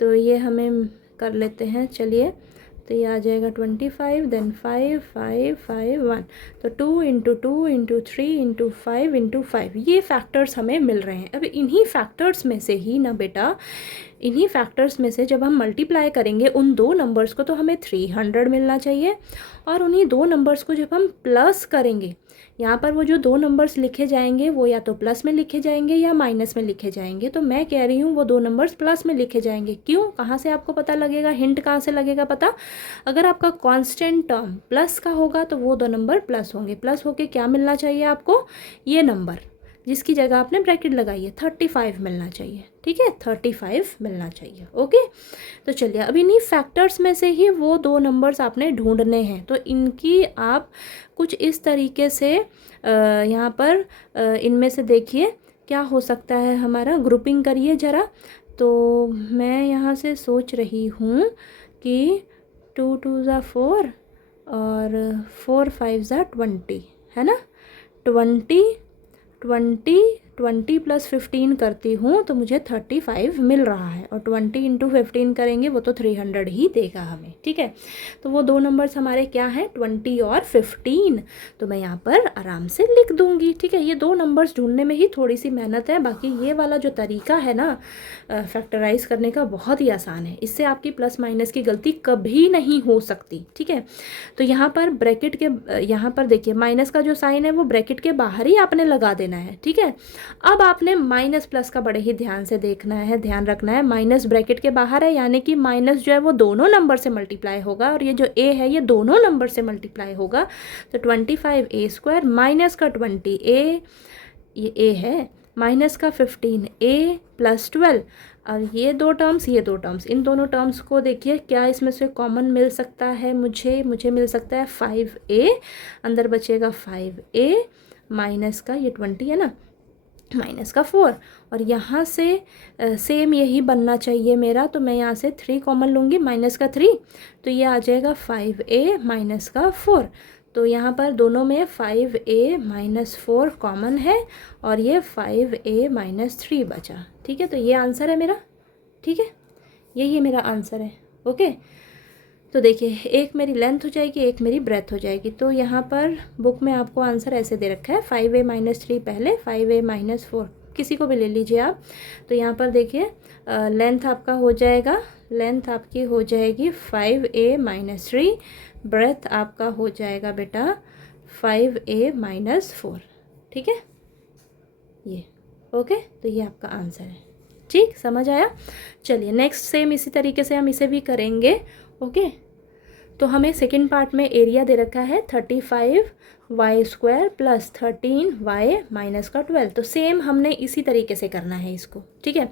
तो ये हमें कर लेते हैं, चलिए। तो ये आ जाएगा 25, देन 5 5 5 1, तो 2 इंटू 2 इंटू 3 इंटू 5 इंटू 5, ये फैक्टर्स हमें मिल रहे हैं। अब इन्हीं फैक्टर्स में से ही ना बेटा इन्हीं फैक्टर्स में से जब हम मल्टीप्लाई करेंगे उन दो नंबर्स को तो हमें 300 मिलना चाहिए, और उन्हीं दो नंबर्स को जब हम प्लस करेंगे, यहाँ पर वो जो दो नंबर्स लिखे जाएंगे वो या तो प्लस में लिखे जाएंगे या माइनस में लिखे जाएंगे। तो मैं कह रही हूँ वो दो नंबर्स प्लस में लिखे जाएंगे। क्यों, कहाँ से आपको पता लगेगा, हिंट कहाँ से लगेगा पता? अगर आपका कांस्टेंट टर्म प्लस का होगा तो वो दो नंबर प्लस होंगे। प्लस होके क्या मिलना चाहिए आपको? ये नंबर जिसकी जगह आपने ब्रैकेट लगाई है 35 मिलना चाहिए। ठीक है, 35 मिलना चाहिए। ओके, तो चलिए अब इन्हीं फैक्टर्स में से ही वो दो नंबर्स आपने ढूंढने हैं। तो इनकी आप कुछ इस तरीके से यहाँ पर इनमें से देखिए क्या हो सकता है हमारा, ग्रुपिंग करिए ज़रा। तो मैं यहाँ से सोच रही हूँ कि 2 2 ज़ा 4 और 4 5 ज़ा 20, है ना। 20 प्लस 15 करती हूँ तो मुझे 35 मिल रहा है, और 20 इंटू 15 करेंगे वो तो 300 ही देगा हमें। ठीक है, तो वो दो नंबर्स हमारे क्या हैं, 20 और 15। तो मैं यहाँ पर आराम से लिख दूँगी। ठीक है, ये दो नंबर्स ढूंढने में ही थोड़ी सी मेहनत है, बाकी ये वाला जो तरीका है ना फैक्टराइज करने का, बहुत ही आसान है। इससे आपकी प्लस माइनस की गलती कभी नहीं हो सकती। ठीक है, तो यहाँ पर ब्रैकेट के यहाँ पर देखिए माइनस का जो साइन है वो ब्रैकेट के बाहर ही आपने लगा देना है। ठीक है, अब आपने माइनस प्लस का बड़े ही ध्यान से देखना है, ध्यान रखना है। माइनस ब्रैकेट के बाहर है, यानी कि माइनस जो है वो दोनों नंबर से मल्टीप्लाई होगा, और ये जो ए है ये दोनों नंबर से मल्टीप्लाई होगा। तो 25a² माइनस का 20a, ये ए है, माइनस का 15a प्लस 12। और ये दो टर्म्स, ये दो टर्म्स, इन दोनों टर्म्स को देखिए क्या इसमें से कॉमन मिल सकता है। मुझे मिल सकता है 5a, अंदर बचेगा 5a माइनस का ये 20 है ना, माइनस का 4, और यहाँ से सेम यही बनना चाहिए मेरा। तो मैं यहाँ से 3 कॉमन लूँगी, माइनस का 3, तो ये आ जाएगा 5a माइनस का 4। तो यहाँ पर दोनों में 5a माइनस 4 कॉमन है, और ये 5a माइनस 3 बचा। ठीक है, तो ये आंसर है मेरा। ठीक है, यही मेरा आंसर है। ओके, तो देखिए एक मेरी लेंथ हो जाएगी, एक मेरी ब्रेथ हो जाएगी। तो यहाँ पर बुक में आपको आंसर ऐसे दे रखा है, 5a माइनस 3 पहले, 5a माइनस 4, किसी को भी ले लीजिए आप। तो यहाँ पर देखिए लेंथ आपका हो जाएगा, लेंथ आपकी हो जाएगी 5a माइनस 3, ब्रेथ आपका हो जाएगा बेटा 5a माइनस 4। ठीक है, ये ओके, तो ये आपका आंसर है। ठीक, समझ आया। चलिए नेक्स्ट सेम इसी तरीके से हम इसे भी करेंगे। ओके, तो हमें सेकंड पार्ट में एरिया दे रखा है 35y² प्लस 13y माइनस का 12। तो सेम हमने इसी तरीके से करना है इसको। ठीक है,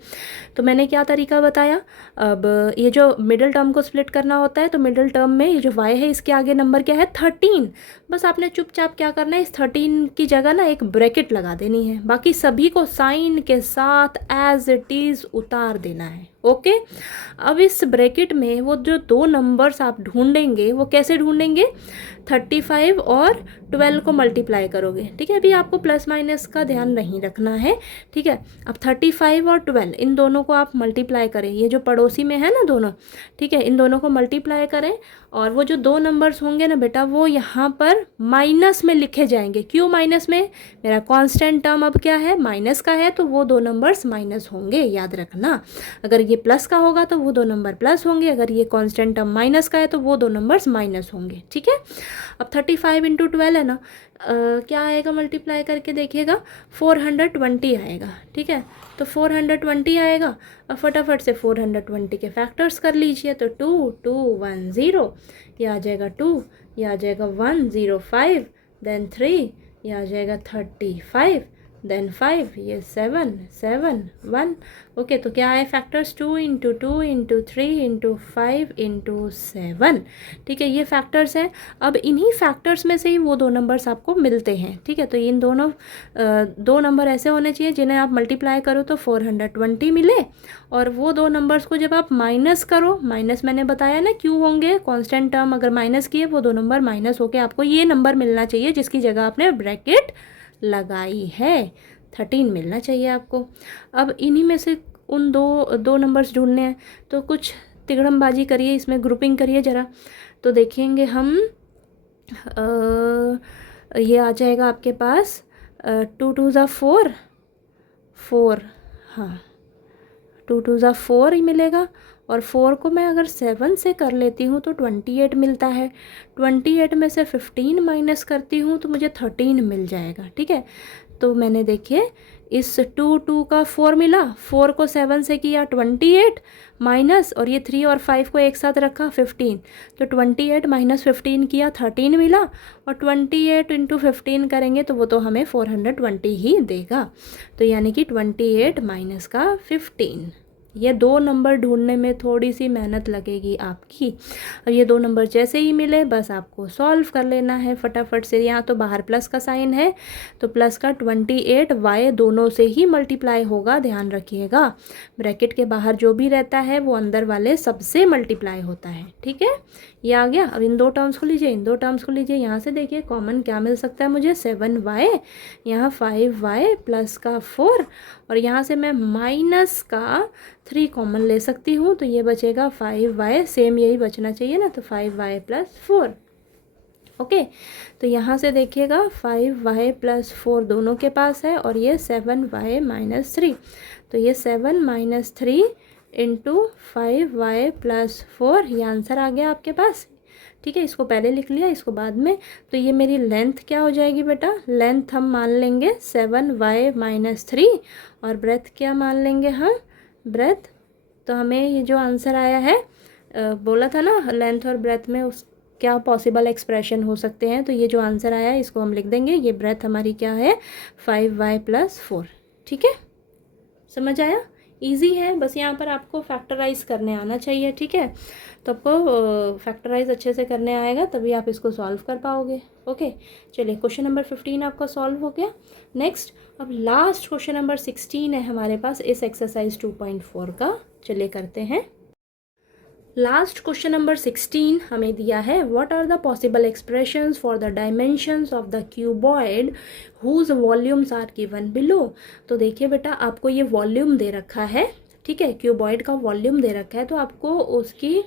तो मैंने क्या तरीका बताया, अब ये जो मिडिल टर्म को स्प्लिट करना होता है, तो मिडिल टर्म में ये जो y है इसके आगे नंबर क्या है 13। बस आपने चुपचाप क्या करना है, इस 13 की जगह ना एक ब्रैकेट लगा देनी है, बाकी सभी को साइन के साथ एज इट इज़ उतार देना है। ओके, अब इस ब्रैकेट में वो जो दो नंबर्स आप ढूंढेंगे वो कैसे ढूंढेंगे, 35 और 12 को मल्टीप्लाई करोगे। ठीक है, अभी आपको प्लस माइनस का ध्यान नहीं रखना है। ठीक है, अब 35 और 12 इन दोनों को आप मल्टीप्लाई करें, ये जो पड़ोसी में है ना दोनों, ठीक है, इन दोनों को मल्टीप्लाई करें, और वो जो दो नंबर्स होंगे ना बेटा वो यहाँ पर माइनस में लिखे जाएंगे। क्यों माइनस में, मेरा कांस्टेंट टर्म अब क्या है, माइनस का है, तो वो दो नंबर्स माइनस होंगे, याद रखना। अगर ये प्लस का होगा तो वो दो नंबर प्लस होंगे, अगर ये कांस्टेंट टर्म माइनस का है तो वो दो नंबर्स माइनस होंगे। ठीक है, अब 35 इंटू 12 है ना, क्या आएगा मल्टीप्लाई करके देखिएगा, 420 आएगा। ठीक है, तो 420 आएगा। अब फटाफट से 420 के फैक्टर्स कर लीजिए, तो 2 2 1 0, ये आ जाएगा 2, ये आ जाएगा 1 0 5, देन 3, ये आ जाएगा 35, देन 5, ये 7 7 1। ओके, तो क्या आए factors, 2 into 2 into 3 into 5 into 7। ठीक है, ये फैक्टर्स हैं। अब इन्हीं फैक्टर्स में से ही वो दो नंबर्स आपको मिलते हैं। ठीक है, तो इन दोनों दो नंबर ऐसे होने चाहिए जिन्हें आप मल्टीप्लाई करो तो 420 मिले, और वो दो नंबर्स को जब आप माइनस करो, माइनस मैंने बताया ना क्यों होंगे, कांस्टेंट टर्म अगर माइनस किए वो दो नंबर माइनस होके आपको ये नंबर मिलना चाहिए जिसकी जगह आपने ब्रैकेट लगाई है, 13 मिलना चाहिए आपको। अब इन्हीं में से उन दो नंबर्स ढूंढने हैं, तो कुछ तिगड़मबाजी करिए, इसमें ग्रुपिंग करिए ज़रा, तो देखेंगे हम ये आ जाएगा आपके पास 2 2 ज़ा 4 4, हाँ 2 2 ज़ा 4 ही मिलेगा, और 4 को मैं अगर 7 से कर लेती हूँ तो 28 मिलता है। 28 में से 15 माइनस करती हूँ तो मुझे 13 मिल जाएगा। ठीक है, तो मैंने देखिए इस 2 2 का 4 मिला, 4 को 7 से किया 28 माइनस, और ये 3 और 5 को एक साथ रखा 15, तो 28 माइनस 15 किया 13 मिला, और 28 इंटू 15 करेंगे तो वो तो हमें 420 ही देगा। तो यानी कि 28 माइनस का 15। ये दो नंबर ढूंढने में थोड़ी सी मेहनत लगेगी आपकी। अब ये दो नंबर जैसे ही मिले बस आपको सॉल्व कर लेना है फटाफट से। यहाँ तो बाहर प्लस का साइन है तो प्लस का 28 वाई दोनों से ही मल्टीप्लाई होगा, ध्यान रखिएगा। ब्रैकेट के बाहर जो भी रहता है वो अंदर वाले सबसे मल्टीप्लाई होता है। ठीक है, ये आ गया। अब इन दो टर्म्स को लीजिए, इन दो टर्म्स को लीजिए। यहाँ से देखिए कॉमन क्या मिल सकता है मुझे, 7y, यहाँ 5y प्लस का 4, और यहाँ से मैं माइनस का 3 कॉमन ले सकती हूँ, तो ये बचेगा 5y, सेम यही बचना चाहिए ना, तो 5y प्लस 4। ओके, तो यहाँ से देखिएगा 5y प्लस 4 दोनों के पास है, और ये 7y माइनस 3, तो ये 7 माइनस 3 इंटू 5y प्लस 4, ये आंसर आ गया आपके पास। ठीक है, इसको पहले लिख लिया, इसको बाद में। तो ये मेरी लेंथ क्या हो जाएगी बेटा, लेंथ हम मान लेंगे 7y माइनस 3, और ब्रेथ क्या मान लेंगे हम, ब्रेथ। तो हमें ये जो आंसर आया है, बोला था ना लेंथ और ब्रेथ में उस क्या पॉसिबल एक्सप्रेशन हो सकते हैं, तो ये जो आंसर आया है इसको हम लिख देंगे। ये ब्रेथ हमारी क्या है, 5y प्लस 4। ठीक है, समझ आया, इजी है, बस यहाँ पर आपको फैक्टराइज करने आना चाहिए। ठीक है, तो आपको फैक्टराइज अच्छे से करने आएगा तभी आप इसको सॉल्व कर पाओगे। ओके, चलिए क्वेश्चन नंबर 15 आपका सॉल्व हो गया। नेक्स्ट, अब लास्ट क्वेश्चन नंबर 16 है हमारे पास इस एक्सरसाइज 2.4 का। चलिए करते हैं। लास्ट क्वेश्चन नंबर 16 हमें दिया है, what are the possible expressions for the dimensions of the cuboid whose volumes are given below. तो देखिए बेटा, आपको ये वॉल्यूम दे रखा है। ठीक है, क्यूबॉइड का वॉल्यूम दे रखा है, तो आपको उसकी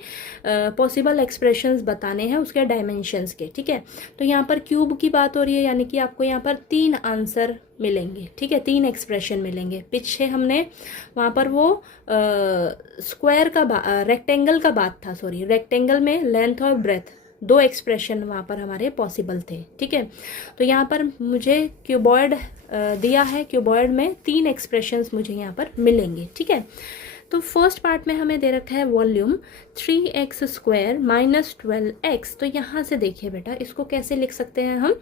पॉसिबल एक्सप्रेशंस बताने हैं उसके डायमेंशंस के। ठीक है, तो यहाँ पर क्यूब की बात हो रही है, यानी कि आपको यहाँ पर 3 आंसर मिलेंगे। ठीक है, 3 एक्सप्रेशन मिलेंगे। पीछे हमने वहाँ पर वो स्क्वायर का रेक्टेंगल का बात था, सॉरी, रेक्टेंगल में लेंथ और ब्रेथ 2 एक्सप्रेशन वहाँ पर हमारे पॉसिबल थे। ठीक है, तो यहाँ पर मुझे क्यूबॉइड दिया है, क्यूबॉइड में 3 एक्सप्रेशंस मुझे यहाँ पर मिलेंगे। ठीक है, तो फर्स्ट पार्ट में हमें दे रखा है volume 3x square minus 12x। तो यहाँ से देखिए बेटा, इसको कैसे लिख सकते हैं हम,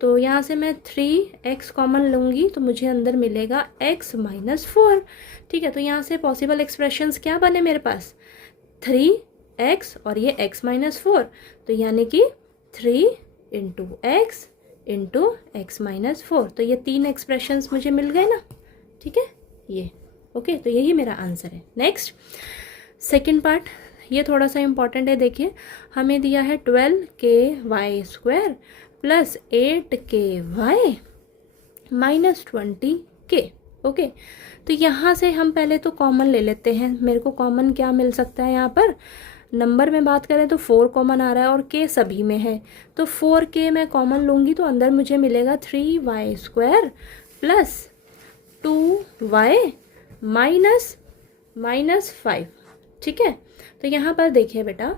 तो यहाँ से मैं 3x कॉमन लूँगी तो मुझे अंदर मिलेगा x माइनस 4। ठीक है, तो यहाँ से पॉसिबल एक्सप्रेशंस क्या बने मेरे पास, 3x और ये x माइनस 4, तो यानी कि 3 into x into x minus 4। तो ये 3 एक्सप्रेशंस मुझे मिल गए ना। ठीक है, ये ओके, तो यही मेरा आंसर है। नेक्स्ट, सेकंड पार्ट, ये थोड़ा सा इम्पॉर्टेंट है। देखिए, हमें दिया है 12k square plus 8k minus 20k। Okay, तो यहाँ से हम पहले तो कॉमन ले लेते हैं। मेरे को कॉमन क्या मिल सकता है, यहाँ पर नंबर में बात करें तो 4 कॉमन आ रहा है और k सभी में है, तो 4k मैं कॉमन लूँगी तो अंदर मुझे मिलेगा 3y square plus 2y minus 5। ठीक है, तो यहाँ पर देखिए बेटा,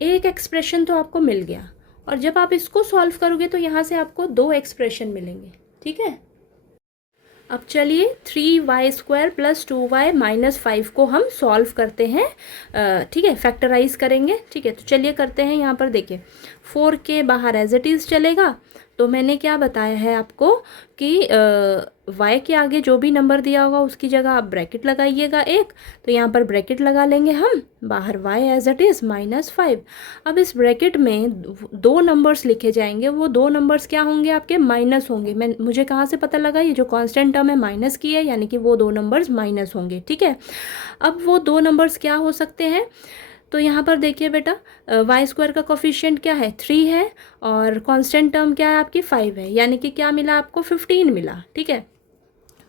एक एक्सप्रेशन तो आपको मिल गया, और जब आप इसको सॉल्व करोगे तो यहाँ से आपको 2 एक्सप्रेशन मिलेंगे। ठीक है, अब चलिए 3y square plus 2y minus 5 को हम सॉल्व करते हैं। ठीक है, फैक्टराइज करेंगे। ठीक है, तो चलिए करते हैं। यहाँ पर देखिए 4k बाहर एज इट इज़ चलेगा, तो मैंने क्या बताया है आपको कि y के आगे जो भी नंबर दिया होगा उसकी जगह आप ब्रैकेट लगाइएगा एक, तो यहाँ पर ब्रैकेट लगा लेंगे हम, बाहर y as it is minus 5। अब इस ब्रैकेट में 2 नंबर्स लिखे जाएंगे, वो 2 नंबर्स क्या होंगे आपके, माइनस होंगे। मुझे कहाँ से पता लगा, ये जो कांस्टेंट टर्म है माइनस की है, यानी कि वो 2 नंबर्स माइनस होंगे। ठीक है, अब वो 2 नंबर्स क्या हो सकते हैं, तो यहाँ पर देखिए बेटा, वाई स्क्वायर का कोफिशिएंट क्या है, 3 है, और कांस्टेंट टर्म क्या है आपकी, 5 है, यानी कि क्या मिला आपको, 15 मिला। ठीक है,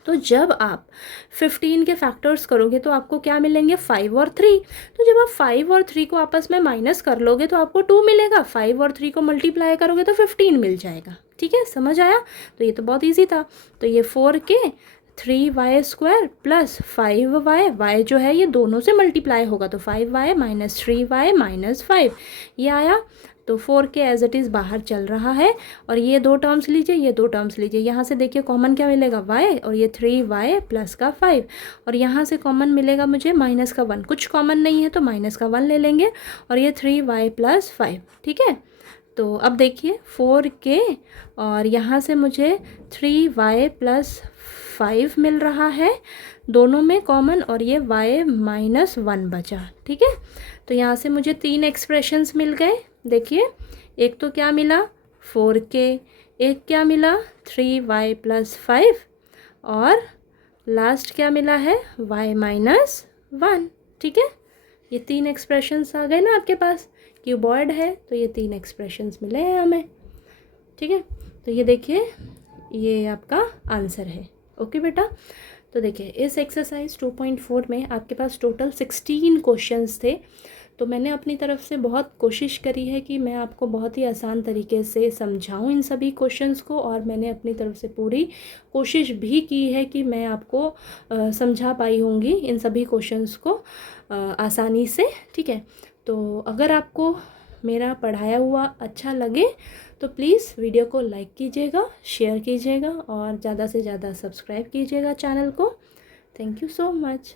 तो जब आप 15 के फैक्टर्स करोगे तो आपको क्या मिलेंगे, 5 और 3। तो जब आप 5 और 3 को आपस में माइनस कर लोगे तो आपको 2 मिलेगा, 5 और 3 को मल्टीप्लाई करोगे तो 15 मिल जाएगा। ठीक है, समझ आया, तो ये तो बहुत ईजी था। तो ये 4k 3y² plus 5y, y जो है ये दोनों से मल्टीप्लाई होगा तो 5y माइनस 3y माइनस 5 ये आया। तो 4k एज इट इज़ बाहर चल रहा है और ये दो टर्म्स लीजिए, ये दो टर्म्स लीजिए, यहाँ से देखिए कॉमन क्या मिलेगा y और ये 3y प्लस का 5 और यहाँ से कॉमन मिलेगा मुझे माइनस का 1, कुछ कॉमन नहीं है तो माइनस का 1 ले लेंगे और ये 3y प्लस 5, ठीक है। तो अब देखिए 4k और यहाँ से मुझे 3y प्लस 5 मिल रहा है, दोनों में कॉमन, और ये y माइनस 1 बचा, ठीक है। तो यहाँ से मुझे 3 एक्सप्रेशंस मिल गए। देखिए एक तो क्या मिला 4k, एक क्या मिला 3y प्लस 5 और लास्ट क्या मिला है y माइनस 1, ठीक है। ये 3 एक्सप्रेशंस आ गए ना आपके पास, क्यूबॉइड है तो ये 3 एक्सप्रेशंस मिले हैं हमें, ठीक है। तो ये देखिए ये आपका आंसर है। ओके बेटा, तो देखिए इस एक्सरसाइज 2.4 में आपके पास टोटल 16 क्वेश्चंस थे। तो मैंने अपनी तरफ से बहुत कोशिश करी है कि मैं आपको बहुत ही आसान तरीके से समझाऊं इन सभी क्वेश्चंस को, और मैंने अपनी तरफ से पूरी कोशिश भी की है कि मैं आपको समझा पाई होंगी इन सभी क्वेश्चंस को आसानी से, ठीक है। तो अगर आपको मेरा पढ़ाया हुआ अच्छा लगे तो प्लीज़ वीडियो को लाइक कीजिएगा, शेयर कीजिएगा और ज़्यादा से ज़्यादा सब्सक्राइब कीजिएगा चैनल को। Thank you so much.